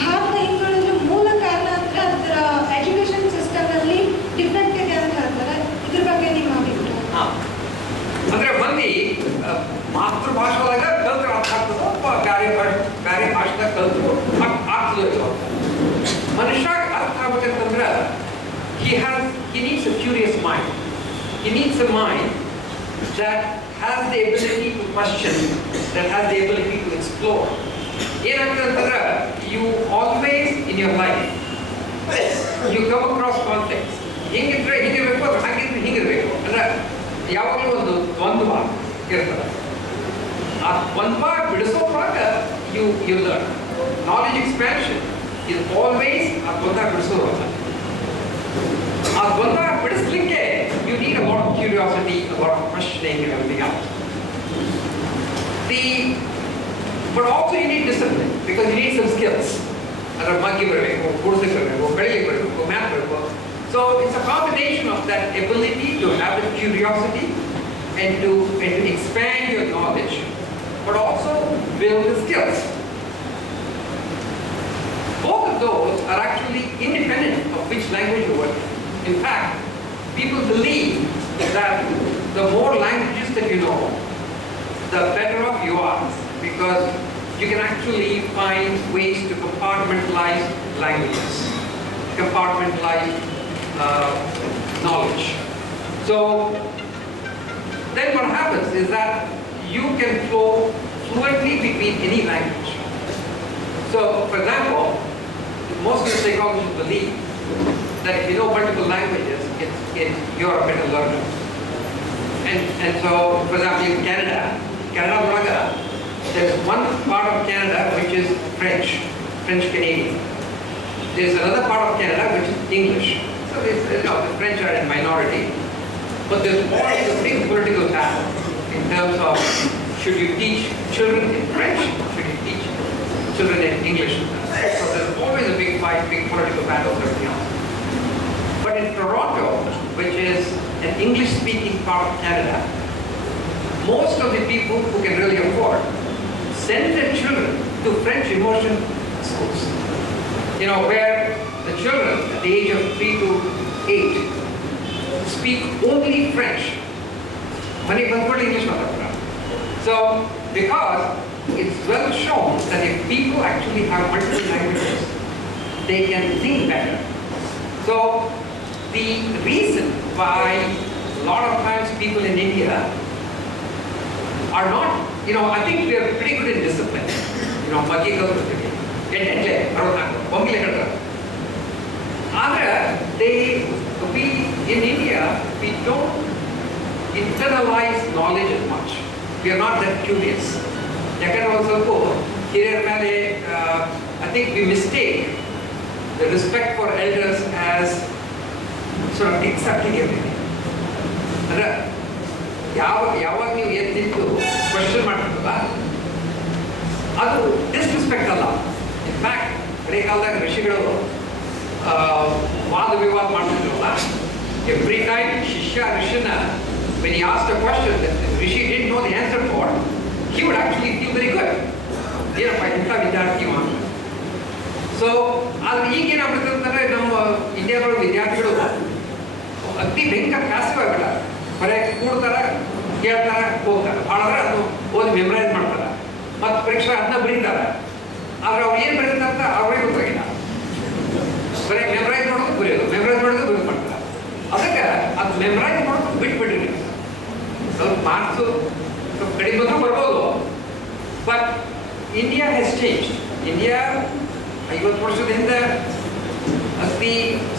ಭಾರತ ಹಿಂದುಳಿದ ಮೂಲ ಕಾರಣ ಅಂದರೆ ಅದರ ಎಜುಕೇಷನ್ ಸಿಸ್ಟಮ್ನಲ್ಲಿ ಡಿಫೆಕ್ಟ್ ಇದೆ ಅಂತ ಹೇಳ್ತಾರೆ. ಇದ್ರ ಬಗ್ಗೆ ನಿಮ್ಮ ಅಭಿಪ್ರಾಯ? ಅಂದ್ರೆ ಮಂದಿ ಮಾತೃಭಾಷೆದಾಗ ಕಲ್ತ್ರೆ ಅರ್ಥ ಆಗ್ತದೋ ಅಥವಾ ಬೇರೆ ಭಾಷೆದಾಗ ಕಲ್ತರು ಆಗ್ತದೋ ಇದು. ಮನುಷ್ಯ ಅರ್ಥ ಆಗ್ಬೇಕಂತಂದ್ರೆ he needs a curious mind. He needs a mind that has the ability to question, that has the ability to explore. ಏನಾಗ್ತದೆ ಅಂತಂದ್ರೆ you always in your life you come across conflicts. ಹಿಂಗಿದ್ರೆ ಹೀಗಿರ್ಬೇಕು, ಅದು ಹಾಗಿದ್ರೆ ಹೀಗಿರ್ಬೇಕು ಅಂದ್ರೆ ಯಾವಾಗಲೂ ಒಂದು ದ್ವಂದ್ವ ಇರ್ತದೆ. ಆ ದ್ವಂದ್ವ ಬಿಡಿಸೋದ್ರಾಗ you learn. Knowledge expansion is always ಆ ದ್ವಂದ್ವ ಬಿಡಿಸೋದ್ರಾಗ. ಆ ದ್ವಂದ್ವ ಬಿಡಿಸ್ಲಿಕ್ಕೆ you need a lot of curiosity, a lot of questioning and everything else. But also you need discipline because you need some skills. ಅದರ ಬಗ್ಗೆ ಬರಬೇಕು, ಕೂಡಿಸ್ಲಿಕ್ಕೆ ಬರಬೇಕು, ಬೆಳಿಲಿಕ್ಕೆ ಬರಬೇಕು, ಮ್ಯಾಥ್ ಬರಬೇಕು. So it's a combination of that ability to have the curiosity and to expand your knowledge, but also build the skills. Both of those are actually independent of which language you work. In fact, people believe that the more languages that you know, the better off you are, because you can actually find ways to compartmentalize languages, compartmentalize knowledge. So then what happens is that you can flow fluently between any language. So for example, most of the psychologists believe that if you know multiple languages, you're a better learner. And so for example in Canada, there's one part of Canada which is French Canadian. There's another part of Canada which is English. So the French are in minority, but there's always a big political battle in terms of should you teach children in French, should you teach children in English. So there's always a big fight, big political battle and everything else. But in Toronto, which is an English-speaking part of Canada, most of the people who can really afford send their children to French immersion schools. Where the children at the age of 3 to 8 speak only French. Many people English. So, because it's well shown that if people actually have multiple languages, they can think better. So, the reason why a lot of times people in India are not, I think we are pretty good in discipline. We in India, we don't internalize knowledge as much. We are not that curious. I think we mistake the respect for elders as sort of accepting everything. ಯಾವಾಗ ನೀವು ಎದ್ದಿದ್ದು question ಮಾಡ್ತಿರಲ್ಲ, ಅದು disrespect ಅಲ್ಲ. In fact ಹಳೆ ಕಾಲದಾಗ ಋಷಿಗಳು ವಾದ ವಿವಾದ ಮಾಡ್ತಿದ್ರಲ್ಲ, ಎವ್ರಿ ಟೈಮ್ ಶಿಷ್ಯ ಋಷಿನ when he asked a question that the rishi didn't know the answer for, he would actually feel very good. ಏನಪ್ಪ ಇಂಥ ವಿದ್ಯಾರ್ಥಿ ಅಂತ. ಸೊ ಆದ್ರೆ ಈಗೇನಾಗ್ಬಿಡ್ತದೆ ಅಂತಂದ್ರೆ ನಮ್ಮ ಇಂಡಿಯಾದೊಳಗೆ ವಿದ್ಯಾರ್ಥಿಗಳು ಅತಿ ಭಯಂಕರ ಪ್ಯಾಸಿವ್ ಆಗ್ಬಿಟ್ಟಾರೆ. ಬರೀ ಕೂಡ್ತಾರ, ಕೇಳ್ತಾರ, ಹೋಗ್ತಾರೆ. ಭಾಳ ಅದು ಓದಿ ಮೆಮರೈಸ್ ಮಾಡ್ತಾರೆ, ಮತ್ತು ಪರೀಕ್ಷೆ ಅದನ್ನ ಬರೀತಾರೆ. ಆದ್ರೆ ಅವ್ರು ಏನು ಬರೀತಾರೆ ಅಂತ ಅವ್ರಿಗೆ ಗೊತ್ತಾಗಿಲ್ಲ. ಬರೀ ಮೆಮರೈಸ್ ಮಾಡೋದು ಬರೆಯೋದು, ಮೆಮರೈಸ್ ಮಾಡೋದು ಬರೀ ಮಾಡ್ತಾರೆ. ಅದಕ್ಕೆ ಅದು ಮೆಮರೈಸ್ ಮಾಡೋದು ಬಿಟ್ಬಿಡ್ರಿ. ಸ್ವಲ್ಪ ಮಾರ್ಕ್ಸು ಕಡಿಮೆ ಬಂದರೂ ಬರ್ಬೋದು. But India has change. India 50 ವರ್ಷದಿಂದ ಅತಿ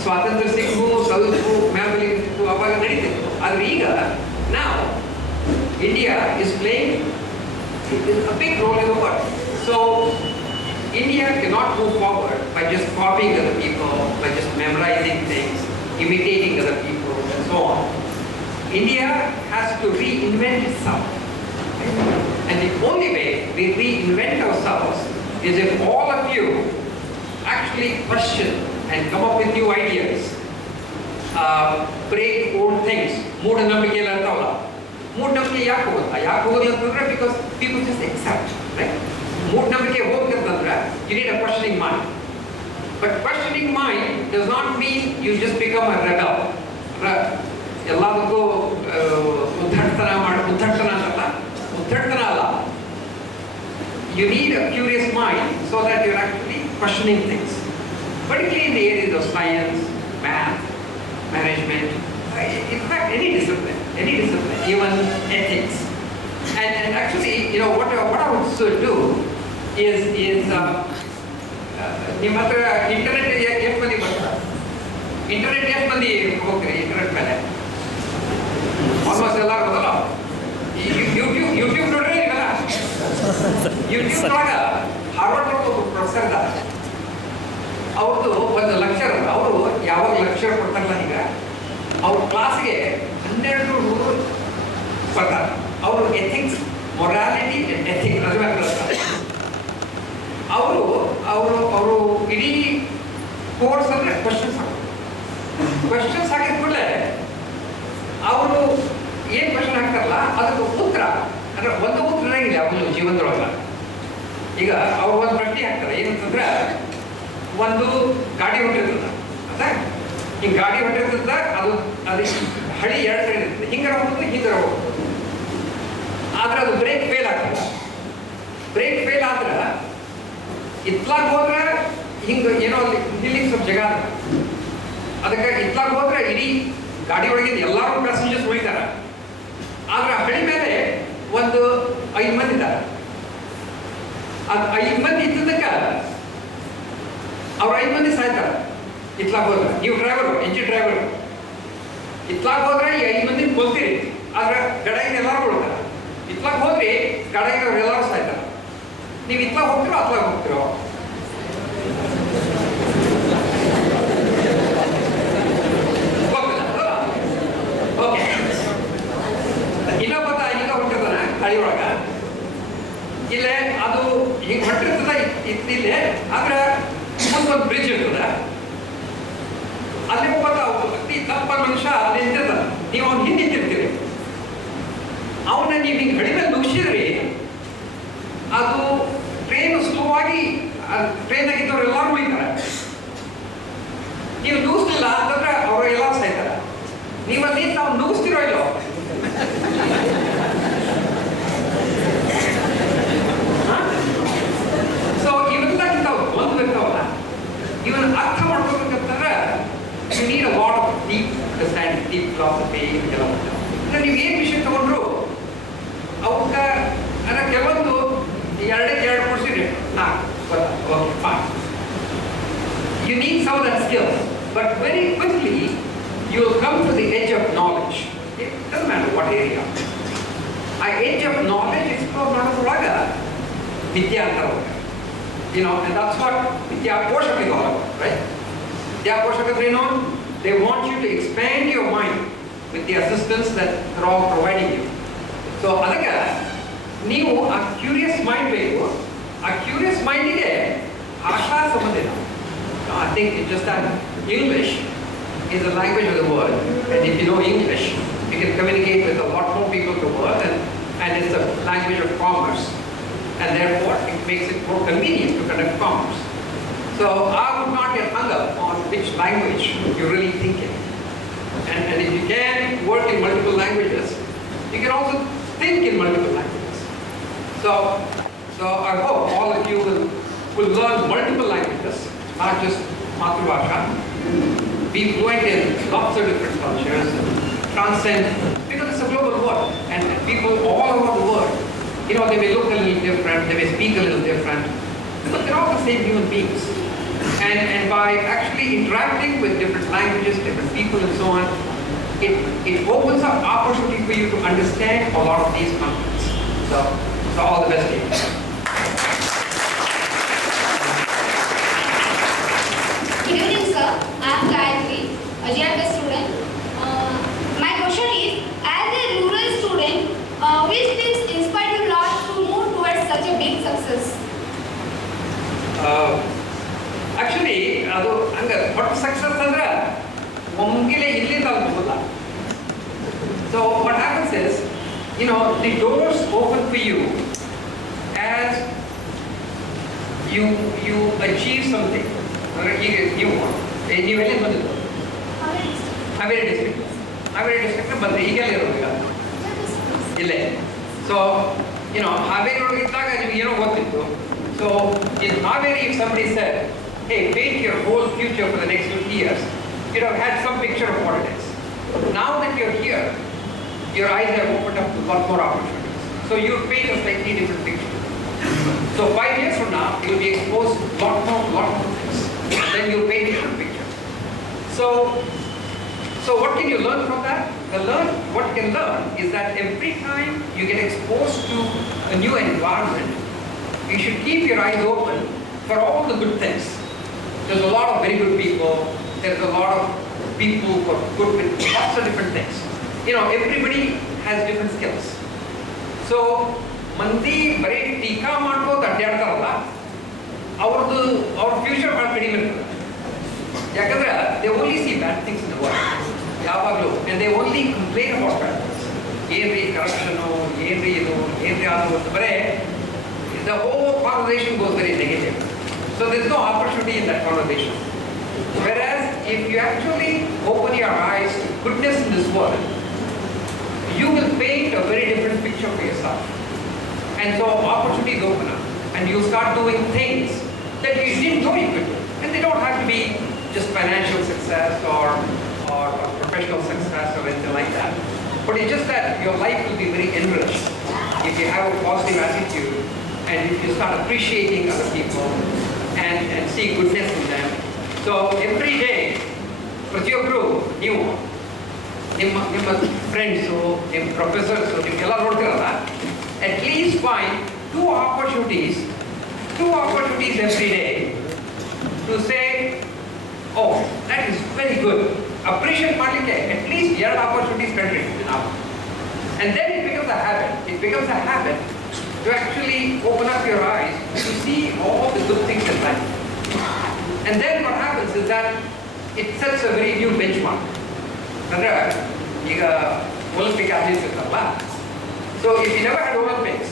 ಸ್ವಾತಂತ್ರ್ಯ ಸಿಕ್ಕು ಸ್ವಲ್ಪ ಮ್ಯಾಮಲಿ ಅವಾಗ ನಡೀತಿತ್ತು. ಆದರೆ ಈಗ ನಾವು India is playing a big role in the world. So India cannot move forward by just copying other people, by just memorizing things, imitating other people, and so on. India has to reinvent itself. And the only way we reinvent ourselves is if all of you actually question and come up with new ideas, break old things. ಮೂಢನಂಬಿಕೆ ಎಲ್ಲ ಇರ್ತಾವಲ್ಲ, ಮೂಢನಂಬಿಕೆ ಯಾಕೆ ಹೋಗುತ್ತಾ? ಯಾಕೆ ಹೋಗೋದಿಲ್ಲ ಅಂತಂದ್ರೆ because people just accept, right? ಮೂಢನಂಬಿಕೆ ಹೋಗ್ಬೇಕಂತಂದ್ರೆ you need a questioning mind. But questioning mind does not mean you just become a rebel. ಎಲ್ಲದಕ್ಕೂ ಉದ್ಧಟತನ ಅಂತಲ್ಲ, ಉದ್ಧಟತನ ಅಲ್ಲ. You need a curious mind so that you're actually questioning things, particularly in the areas of science, math, management, in fact any discipline, even ethics. And actually, what I would do is ನಿಮ್ಮ ಹತ್ರ internet ಎಷ್ಟು ಮಂದಿ ಬರ್ತಾರೆ? Internet ಎಷ್ಟು ಮಂದಿ ಹೋಗ್ತೀರಿ internet ಮೇಲೆ? Almost ಎಲ್ಲರೂ ಬದಲ್ಲ. ಯೂಟ್ಯೂಬ್ ನೋಡ್ರಿ ನೀವೆಲ್ಲ. ಯೂಟ್ಯೂಬ್ ಒಳಗೆ ಹಾರ್ವರ್ಡ್ ಒಬ್ಬ ಪ್ರೊಫೆಸರ್ ಇದ್ದಾರೆ. ಅವ್ರದ್ದು ಒಂದು ಲೆಕ್ಚರ್, ಅವರು ಯಾವಾಗ ಲೆಕ್ಚರ್ ಕೊಡ್ತಾರಲ್ಲ ಈಗ ಅವ್ರ ಕ್ಲಾಸ್ಗೆ 1200 ಬರ್ತಾರೆ. ಅವರು ಎಥಿಕ್ಸ್, ಮೊರಾಲಿಟಿ ಆ್ಯಂಡ್ ಎಥಿಕ್ಸ್ ಅದ್ರ ಮೇಲೆ ಕಲಿಸ್ತಾರೆ. ಅವರು ಇಡೀ ಕೋರ್ಸ್ ಅಂದರೆ ಕ್ವಶನ್ಸ್ ಹಾಕಿದ ಕೂಡಲೇ ಅವರು ಏನು ಕ್ವಶನ್ ಹಾಕ್ತಾರಲ್ಲ ಅದಕ್ಕೆ ಉತ್ತರ ಅಂದರೆ ಒಂದು ಉತ್ತರ ಇಲ್ಲ ಅವನು ಜೀವನದೊಳಗೆ. ಈಗ ಅವ್ರು ಒಂದು ಪ್ರಶ್ನೆ ಹಾಕ್ತಾರೆ, ಏನಂತಂದ್ರೆ ಒಂದು ಗಾಡಿ ಹೊಂಟಿರ್ತದ ಅಂತ, ಹಿಂಗೆ ಗಾಡಿ ಹೊಂಟಿರ್ತದ, ಅದು ಹಳಿ 2 ಕಡೆ ಇರ್ತದೆ, ಹಿಂಗರ ಹೋಗ್ತದೆ, ಹಿಂಗರ ಹೋಗ್ತದೆ. ಆದ್ರೆ ಅದು ಬ್ರೇಕ್ ಫೇಲ್ ಆಗ್ತದೆ. ಬ್ರೇಕ್ ಫೇಲ್ ಆದ್ರೆ ಇತ್ಲಾಗ ಹೋದ್ರೆ ಹಿಂಗೆ ಏನೋ ಅಲ್ಲಿ ನಿಲ್ಲಿಗೆ ಸ್ವಲ್ಪ ಜಾಗ ಅದ. ಅದಕ್ಕೆ ಇತ್ಲಾಗ ಹೋದ್ರೆ ಇಡೀ ಗಾಡಿ ಒಳಗಿಂದ ಎಲ್ಲರೂ ಪ್ಯಾಸೆಂಜರ್ಸ್ ಉಳಿತಾರೆ. ಆದ್ರೆ ಹಳಿ ಮೇಲೆ ಒಂದು 5 ಮಂದಿ ಇದ್ದಾರೆ. ಅದು 5 ಮಂದಿ ಇದ್ದದಕ್ಕೆ ಅವ್ರು 5 ಮಂದಿ ಸಾಯ್ತಾರೆ ಇತ್ಲಾಗ ಹೋದ್ರೆ. ನೀವು ಡ್ರೈವರು, ಎಂಜಿನ್ ಡ್ರೈವರು, ಇತ್ಲಾಗ ಹೋದ್ರೆ ಈ 5 ಮಂದಿ ಕೊಲ್ತೀರಿ, ಆದ್ರೆ ಗಡಗಿನ ಎಲ್ಲರೂ ಉಳ್ತಾರೆ. ಇತ್ಲಾಗ ಹೋದ್ರಿ ಗಡಗಿನವ್ರು ಎಲ್ಲರೂ ಸಾಯ್ತಾರೆ. ನೀವು ಇತ್ಲಾಗ ಹೋಗ್ತಿರೋ ಅತ್ಲಾಗ ಹೋಗ್ತಿರೋ? ಓಕೆ, ಇನ್ನೊಬ್ಬ ಈಗ ಹೊಂಟಿರ್ತಾನೆ ಹಳಿ ಒಳಗ, ಇಲ್ಲೇ ಅದು ಹಿಂಗೆ ಹೊಂಟಿರ್ತದ ಇಲ್ಲೇ, ಆದ್ರೆ ಮುಂದೊಂದು ಬ್ರಿಡ್ಜ್ ಇರ್ತದ, ಅಲ್ಲಿ ಒಬ್ಬ ಅತಿ ತಪ್ಪ ಮನುಷ್ಯ ಅಲ್ಲಿ ನಿಂತಿರ್ತಾನೆ. ನೀವು ಅವ್ನು ಹಿಂದೆ ನಿಂತಿರ್ತೀರಿ, ಅವನ್ನ ನೀವು ಹಿಂಗೆ ಹಳಿ ಮೇಲೆ ನುಗ್ಸಿದ್ರಿ, ಅದು ಟ್ರೈನ್ ಸ್ಲೋ ಆಗಿ ಟ್ರೈನಾಗಿದ್ದವ್ರು ಎಲ್ಲರೂ ಉಳಿತಾರೆ. ನೀವು ನುಗ್ಸ್ಲಿಲ್ಲ ಅಂತಂದ್ರೆ ಅವರು ಎಲ್ಲ ಸಾಯ್ತಾರೆ. ನೀವಲ್ಲಿ ನಾವು ನುಗ್ಸ್ತಿರೋ ಇಲ್ಲೋ? ಸೊ ಇವೆಲ್ಲ ಇಂಥವು ಒಂದು ಇರ್ತಾವಲ್ಲ, ಇವನ್ನ ಅರ್ಥ ಮಾಡ್ಕೋಬೇಕಂತಂದ್ರೆ you need a lot of deep understanding, deep philosophy ಎಲ್ಲ. ಅಂದ್ರೆ ನೀವು ಏನು ವಿಷಯ ತಗೊಂಡ್ರು ಅವಕ್ಕೆ ಅಂದರೆ ಕೆಲವೊಂದು 2 ಕೊಡ್ಸಿದ್ರೆ 4 okay fine. You need some of that skills, but very quickly you will come to the edge of knowledge. It doesn't matter what area. ಆ edge of knowledge explore ಮಾಡೋದ್ರೊಳಗ Vidya ಅಂತಾರೆ. And that's what Vidya Poshak is all about, right? Vidya Poshak is, they want you to expand your mind with the assistance that they're all providing you. So ಅದಕ್ಕೆ ನೀವು ಆ curious mind ಬೇಕು. ಆ curious ಮೈಂಡಿಗೆ ಭಾಷಾ ಸಂಬಂಧ ಇಲ್ಲ. I think it's just that English is the language of the world, and if you know English, you can communicate with a lot more people in the world, and it's a language of commerce, and therefore it makes it more convenient to conduct commerce. So I would not get hung up on which language you're really thinking. And if you can work in multiple languages, you can also think in multiple languages. So I hope all of you will learn multiple languages, not just Matrubhasha. Be fluent in lots of different cultures, transcend, because it's a global world, and people all over the world, you know, they may look a little different, they may speak a little different, but they're all the same human beings. And by actually interacting with different languages, different people and so on, it opens up opportunity for you to understand a lot of these concepts. So all the best to you. Good evening, sir. I am Gayatri, a GFS student. My question is, as a rural student, which things inspired you a lot to move towards such a big success? Actually, ಅದು ಹಂಗ ದೊಡ್ಡ success ಅಂದ್ರೆ ಒಮ್ಗಿಲೆ ಇಲ್ಲಿಂದ ಆಗೋದಿಲ್ಲ. So what happens is, you know, the doors open for you as you achieve something. ಈಗ ನೀವೆಲ್ಲಿ ಬಂದಿದ್ದು? Haveri district ಬಂದ್ರಿ. ಈಗೆಲ್ಲ ಇರೋದು ಈಗ ಇಲ್ಲೇ. ಸೊ ಹಾವೇರಿ ಒಳಗೆ ಇದ್ದಾಗ ನಿಮ್ಗೆ ಏನೋ ಗೊತ್ತಿತ್ತು. So in Haveri, if somebody said, hey, paint your whole future for the next 50 years, you'd have had some picture of what it is. Now that you're here, your eyes have opened up to a lot more opportunities. So you paint a slightly different picture. So 5 years from now, you'll be exposed to a lot more things. Then you'll paint a different picture. So what can you learn from that? What you can learn is that every time you get exposed to a new environment, you should keep your eyes open for all the good things. There's a lot of very good people. There's a lot of people who are good with lots of different things. You know, everybody has different skills. So, ಮಂದಿ ಬರೀ ಟೀಕಾ ಮಾಡ್ಬೋದು ಅಡ್ಡಾಡ್ತಾರಲ್ಲ, ಅವ್ರ future ಭಾಳ ಕಡಿಮೆ ಇರ್ತದೆ. ಯಾಕಂದ್ರೆ they only C bad things in the world ಯಾವಾಗಲೂ, and they only complain about bad things. ಏನ್ರಿ ಕರಪ್ಷನು, ಏನ್ರಿ ಇದು, ಏನ್ರಿ ಅದು ಅಂತ ಬರೇ the whole conversation goes very negative. So there's no opportunity in that conversation. Whereas if you actually open your eyes to goodness in this world, you will paint a very different picture for yourself. And so opportunities open up and you start doing things that you didn't know you could do. And they don't have to be just financial success or professional success or anything like that. But it's just that your life will be very enriched if you have a positive attitude and if you start appreciating other people and see goodness in them. So every day, ಪ್ರತಿಯೊಬ್ಬರು ನೀವು ನಿಮ್ಮ friends, ನಿಮ್ಮ professors, ನಿಮಗೆಲ್ಲ ನೋಡ್ತಿರಲ್ಲ, at least find two opportunities every day to say, oh, that is very good. Appreciate ಮಾಡಲಿಕ್ಕೆ at least 2 opportunities ಕಂಡಿಡ್ತೀವಿ ನಾವು. And then it becomes a habit to actually open up your eyes to see all the good things in life. And then what happens is that it sets a very new benchmark. Andre, ಈಗ Olympic athletes ಇರ್ತಾರಲ್ಲ, so if you never had Olympics,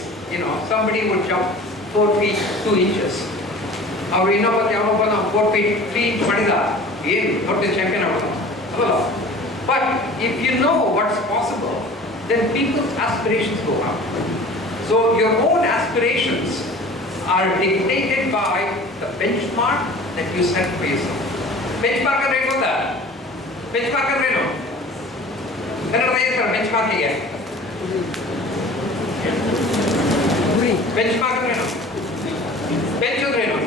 somebody would jump 4 feet 2 inches. ಅವ್ರು ಯಾವೊಬ್ಬನ 4 feet 3 inch ಮಾಡಿದ, ಏನು ದೊಡ್ಡ champion ಆಗ್ಬಿಡ್ತಾನೆ ಅಲ್ಲ. But if you know what's possible, then people's aspirations go up. So your own aspirations are dictated by the benchmark that you set for yourself. Benchmark ಅಂದ್ರೆ ಏನು ಗೊತ್ತಾ? Benchmark ಅಂದ್ರೆ ಏನು? ಕನ್ನಡದಲ್ಲಿ ಹೇಳ್ತಾರೆ benchmark ಗೆ. Benchmark ಅಂದ್ರೆ ಏನು? ಬೆಂಚ್ ಅಂದ್ರೆ ಏನು?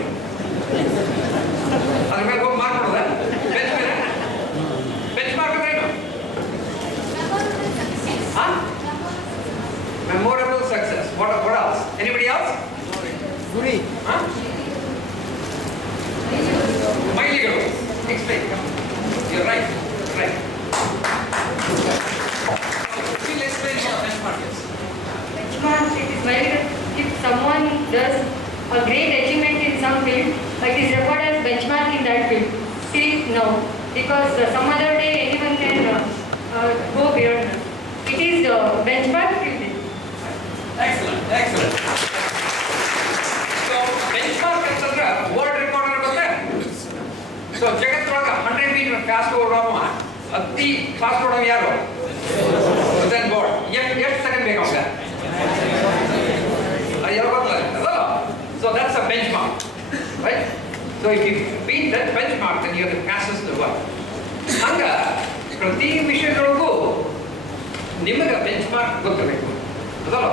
ಅದ್ರ ಮೇಲೆ ಹೋಗಿ ಮಾರ್ಕ್ ಮಾಡೋದಾ? ಬೆಂಚ್ ಮೇಲೆ? Benchmark ಅಂದ್ರೆ ಏನು? Memorable success. What else? Anybody else? Guri. Huh? Mailiguru. Explain. You're right. Right. We'll explain what benchmark is. Benchmark, it is very good. If someone does a great achievement in some field, it is recorded as benchmark in that field. Till now, because some other day anyone can go beyond that. It is benchmark field. Excellent. So benchmark ಅಂತಂದ್ರೆ world record ಇರುತ್ತೆ. So ಜಗತ್ತೊಳಗೆ 100 metre fast ಓಡೋವ ಅತಿ fast ಓಡೋವ ಯಾರು? Usain bolt. ಎಷ್ಟು second ಬೇಕು ಅವನಿಗೆ? ಅದು ಗೊತ್ತಲ್ಲ. So that's a benchmark, right? So if you beat that benchmark, then you're the fastest in the world. ಹಂಗ ಪ್ರತಿ ವಿಷಯದೊಳಗೂ ನಿಮಗೆ ಬೆಂಚ್ ಮಾರ್ಕ್ ಗೊತ್ತಿರಬೇಕು ಅದಲ್ಲ.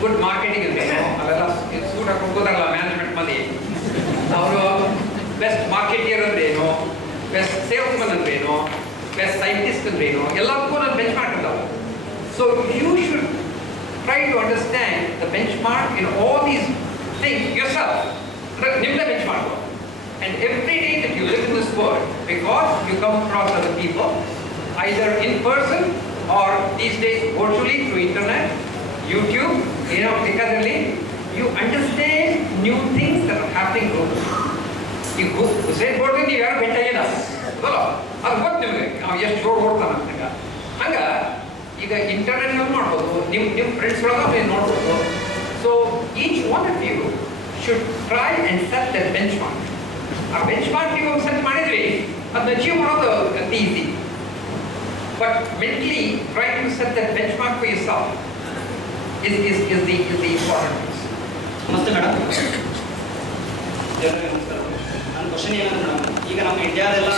ಗುಡ್ ಮಾರ್ಕೆಟಿಂಗ್ ಅಂದ್ರೆ ಅವೆಲ್ಲ ಸೂಟ್ ಹಾಕೊಂಡು ಗೊತ್ತಾಗಲ್ಲ ಮ್ಯಾನೇಜ್ಮೆಂಟ್ ಮಂದಿ. ಅವರು ಬೆಸ್ಟ್ ಮಾರ್ಕೆಟಿಯರ್ ಅಂದ್ರೇನು, ಬೆಸ್ಟ್ ಸೇಲ್ಸ್ಮನ್ ಅಂದ್ರೇನು, ಬೆಸ್ಟ್ ಸೈಂಟಿಸ್ಟ್ ಅಂದ್ರೇನು, ಎಲ್ಲದಕ್ಕೂ ನಾನು ಬೆಂಚ್ ಮಾರ್ಕ್ ಇದ್ದಾವೆ. So you should try to understand the benchmark in all these things yourself. Nimda benchmark. And every day that you live in this world, because you come across other people, either in person or these days virtually through internet, YouTube, because you understand new things that are happening globally. You go, say, you are better. ಅದು ಗೊತ್ತು ನಿಮಗೆ ನಾವು ಎಷ್ಟು ಜೋರು ಓಡ್ತಾನೆ ಹಂಗೆ ಈಗ ಇಂಟರ್ನೆಟ್ನಲ್ಲಿ ಮಾಡ್ಬೋದು, ನಿಮ್ಮ ಫ್ರೆಂಡ್ಸ್ ಒಳಗೆ ನೀವು ನೋಡ್ಬೋದು. So each one of you should try and set that benchmark. ಆ ಬೆಂಚ್ ಮಾರ್ಕ್ ನೀವು ಸೆಟ್ ಮಾಡಿದ್ರಿ ಅದನ್ನ ಅಚೀವ್ ಮಾಡೋದು ಅತಿ easy. But mentally try to set that benchmark for yourself is the important piece. ನಮಸ್ತೆ madam. ಎಲ್ಲರಿಗೂ ನಮಸ್ಕಾರ. ನನ್ನ ಕ್ವಶನ್ ಏನಂದ್ರೆ ಮೇಡಮ್, ಈಗ ನಮ್ಮ ಇಂಡಿಯಾದೆಲ್ಲ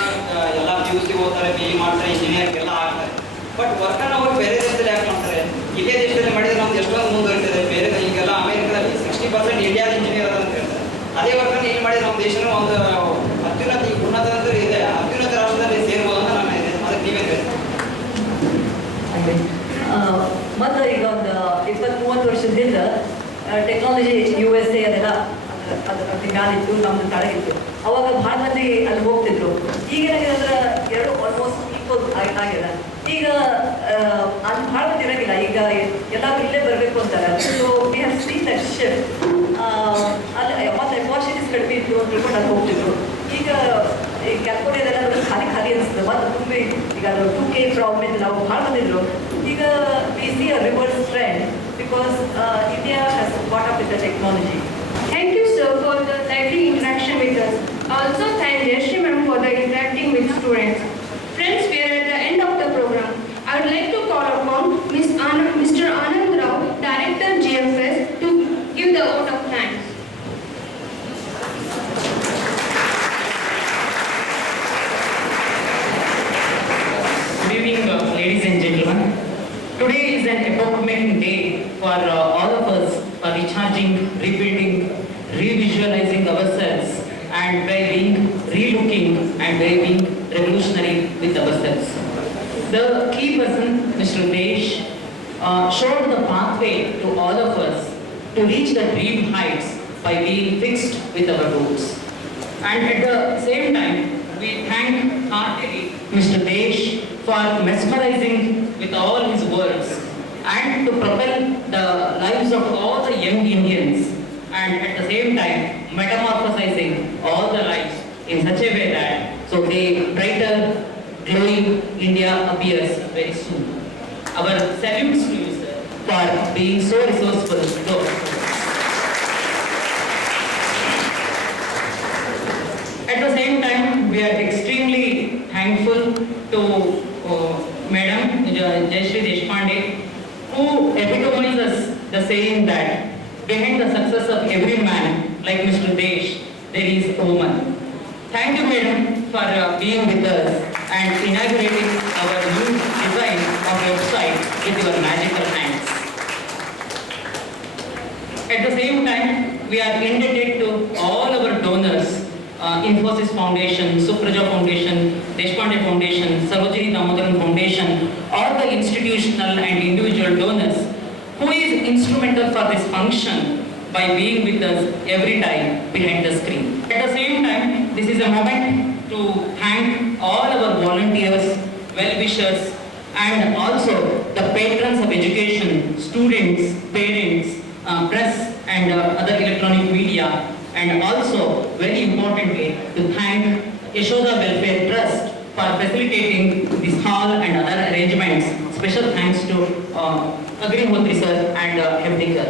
ಎಲ್ಲ PUC ಓದ್ತಾರೆ, BE ಮಾಡ್ತಾರೆ, ಇಂಜಿನಿಯರಿಂಗ್ ಎಲ್ಲ ಆಗ್ತಾರೆ. ಬಟ್ ವರ್ಕನ್ನು ಅವ್ರು ಬೇರೆ ದೇಶದಲ್ಲಿ ಯಾಕೆ ಮಾಡ್ತಾರೆ? ಇದೇ ದೇಶದಲ್ಲಿ ಮಾಡಿದ್ರೆ ನಮ್ದು ಎಷ್ಟೊಂದು ಮುಂದುವರಿತದೆ. ಬೇರೆ ಈಗೆಲ್ಲ ಅಮೆರಿಕದಲ್ಲಿ 60% ಇಂಡಿಯಾದ ಇಂಜಿನಿಯರ್ ಅಂತ ಹೇಳ್ತಾರೆ. ಅದೇ ವರ್ಕನ್ನು ಇಲ್ಲಿ ಮಾಡಿದ್ರೆ ನಮ್ಮ ದೇಶನ ಒಂದು ಉನ್ನತ ಇದೆ, ಅತ್ಯುನ್ನತ ರಾಷ್ಟ್ರದಲ್ಲಿ ಸೇರ್ಬೋದು ಅಂತ ನನ್ನ ಇದೆ. ಅದಕ್ಕೆ ನೀವೇನು ಹೇಳ್ತೀರಿ? ಮತ್ತು ಈಗ ಒಂದು 20-30 ವರ್ಷದಿಂದ ಟೆಕ್ನಾಲಜಿ USA ಅದೆಲ್ಲ ಅದು ಮ್ಯಾಲಿತ್ತು, ನಮ್ಮದು ತಳಗಿತ್ತು. ಅವಾಗ ಭಾಳ ಮಂದಿ ಅಲ್ಲಿ ಹೋಗ್ತಿದ್ರು. ಈಗೇನಾಗಿದೆ ಎರಡು ಆಲ್ಮೋಸ್ಟ್ ಈಕ್ವಲ್ ಆಗಿದೆ. ಈಗ ಅಲ್ಲಿ ಭಾಳ ಮಂದಿ ಇರೋಂಗಿಲ್ಲ. ಈಗ ಎಲ್ಲರೂ ಇಲ್ಲೇ ಬರಬೇಕು ಅಂತಾರೆ. So we have seen that shift. ಅಲ್ಲಿ ಮತ್ತು ಅಪಾರ್ಚುನಿಟೀಸ್ ಕಡಿಮೆ ಇತ್ತು ಅಂತ ತಿಳ್ಕೊಂಡು ಅಲ್ಲಿ ಹೋಗ್ತಿದ್ರು. ಈಗ ಈ ಕ್ಯಾಲ್ಕುಲೇಟೆಲ್ಲ ಖಾಲಿ ಅನಿಸ್ತದೆ. ಮತ್ತು ತುಂಬ ಈಗ ಅದು 2K ಪ್ರಾಬ್ಲಮ್ ಇದೆ. ನಾವು ಭಾಳ ಬಂದಿದ್ರು. ಈಗ we see a reverse trend because India has caught up with the technology. Thank you, sir, for the lively interaction with us. I also thank Desh ma'am for the interacting with students. Friends, we are at the end of the program. I would like to call upon Mr. Anand Rao, Director GFS, to give the vote of thanks. Good evening, ladies and gentlemen. Today is an epoch-making day for all of us for recharging, rebuilding, revisualizing ourselves, and by being relooking and by being revolutionary with ourselves. The key person, Mr. Desh, showed the pathway to all of us to reach the dream heights by being fixed with our roots. And at the same time, we thank heartily Mr. Desh for mesmerizing with all his words and to propel the lives of all the young Indians, and at the same time metamorphosizing all the lives in such a way that so a brighter, glowing India appears very soon. Our salutes to you, sir, for being so resourceful. At the same time, we are extremely thankful to Madam Deshpande, who epitomizes the saying that behind the success of every man, like Mr. Desh, there is a woman. Thank you, Madam, for being with us and inaugurating our new design of website with your magical hands. At the same time, we are indebted to all our donors, Infosys Foundation, Supraja Foundation, Deshpande Foundation, Sarojini Damodaran Foundation, all the institutional and individual donors who is instrumental for this function by being with us every time behind the screen. At the same time, this is a moment to thank all our volunteers, well-wishers, and also the patrons of education, students, parents, press and other electronic media, and also very importantly to thank Yashoda Welfare Trust for facilitating this hall and other arrangements. Special thanks to Agrimotri sir and Hevdekar.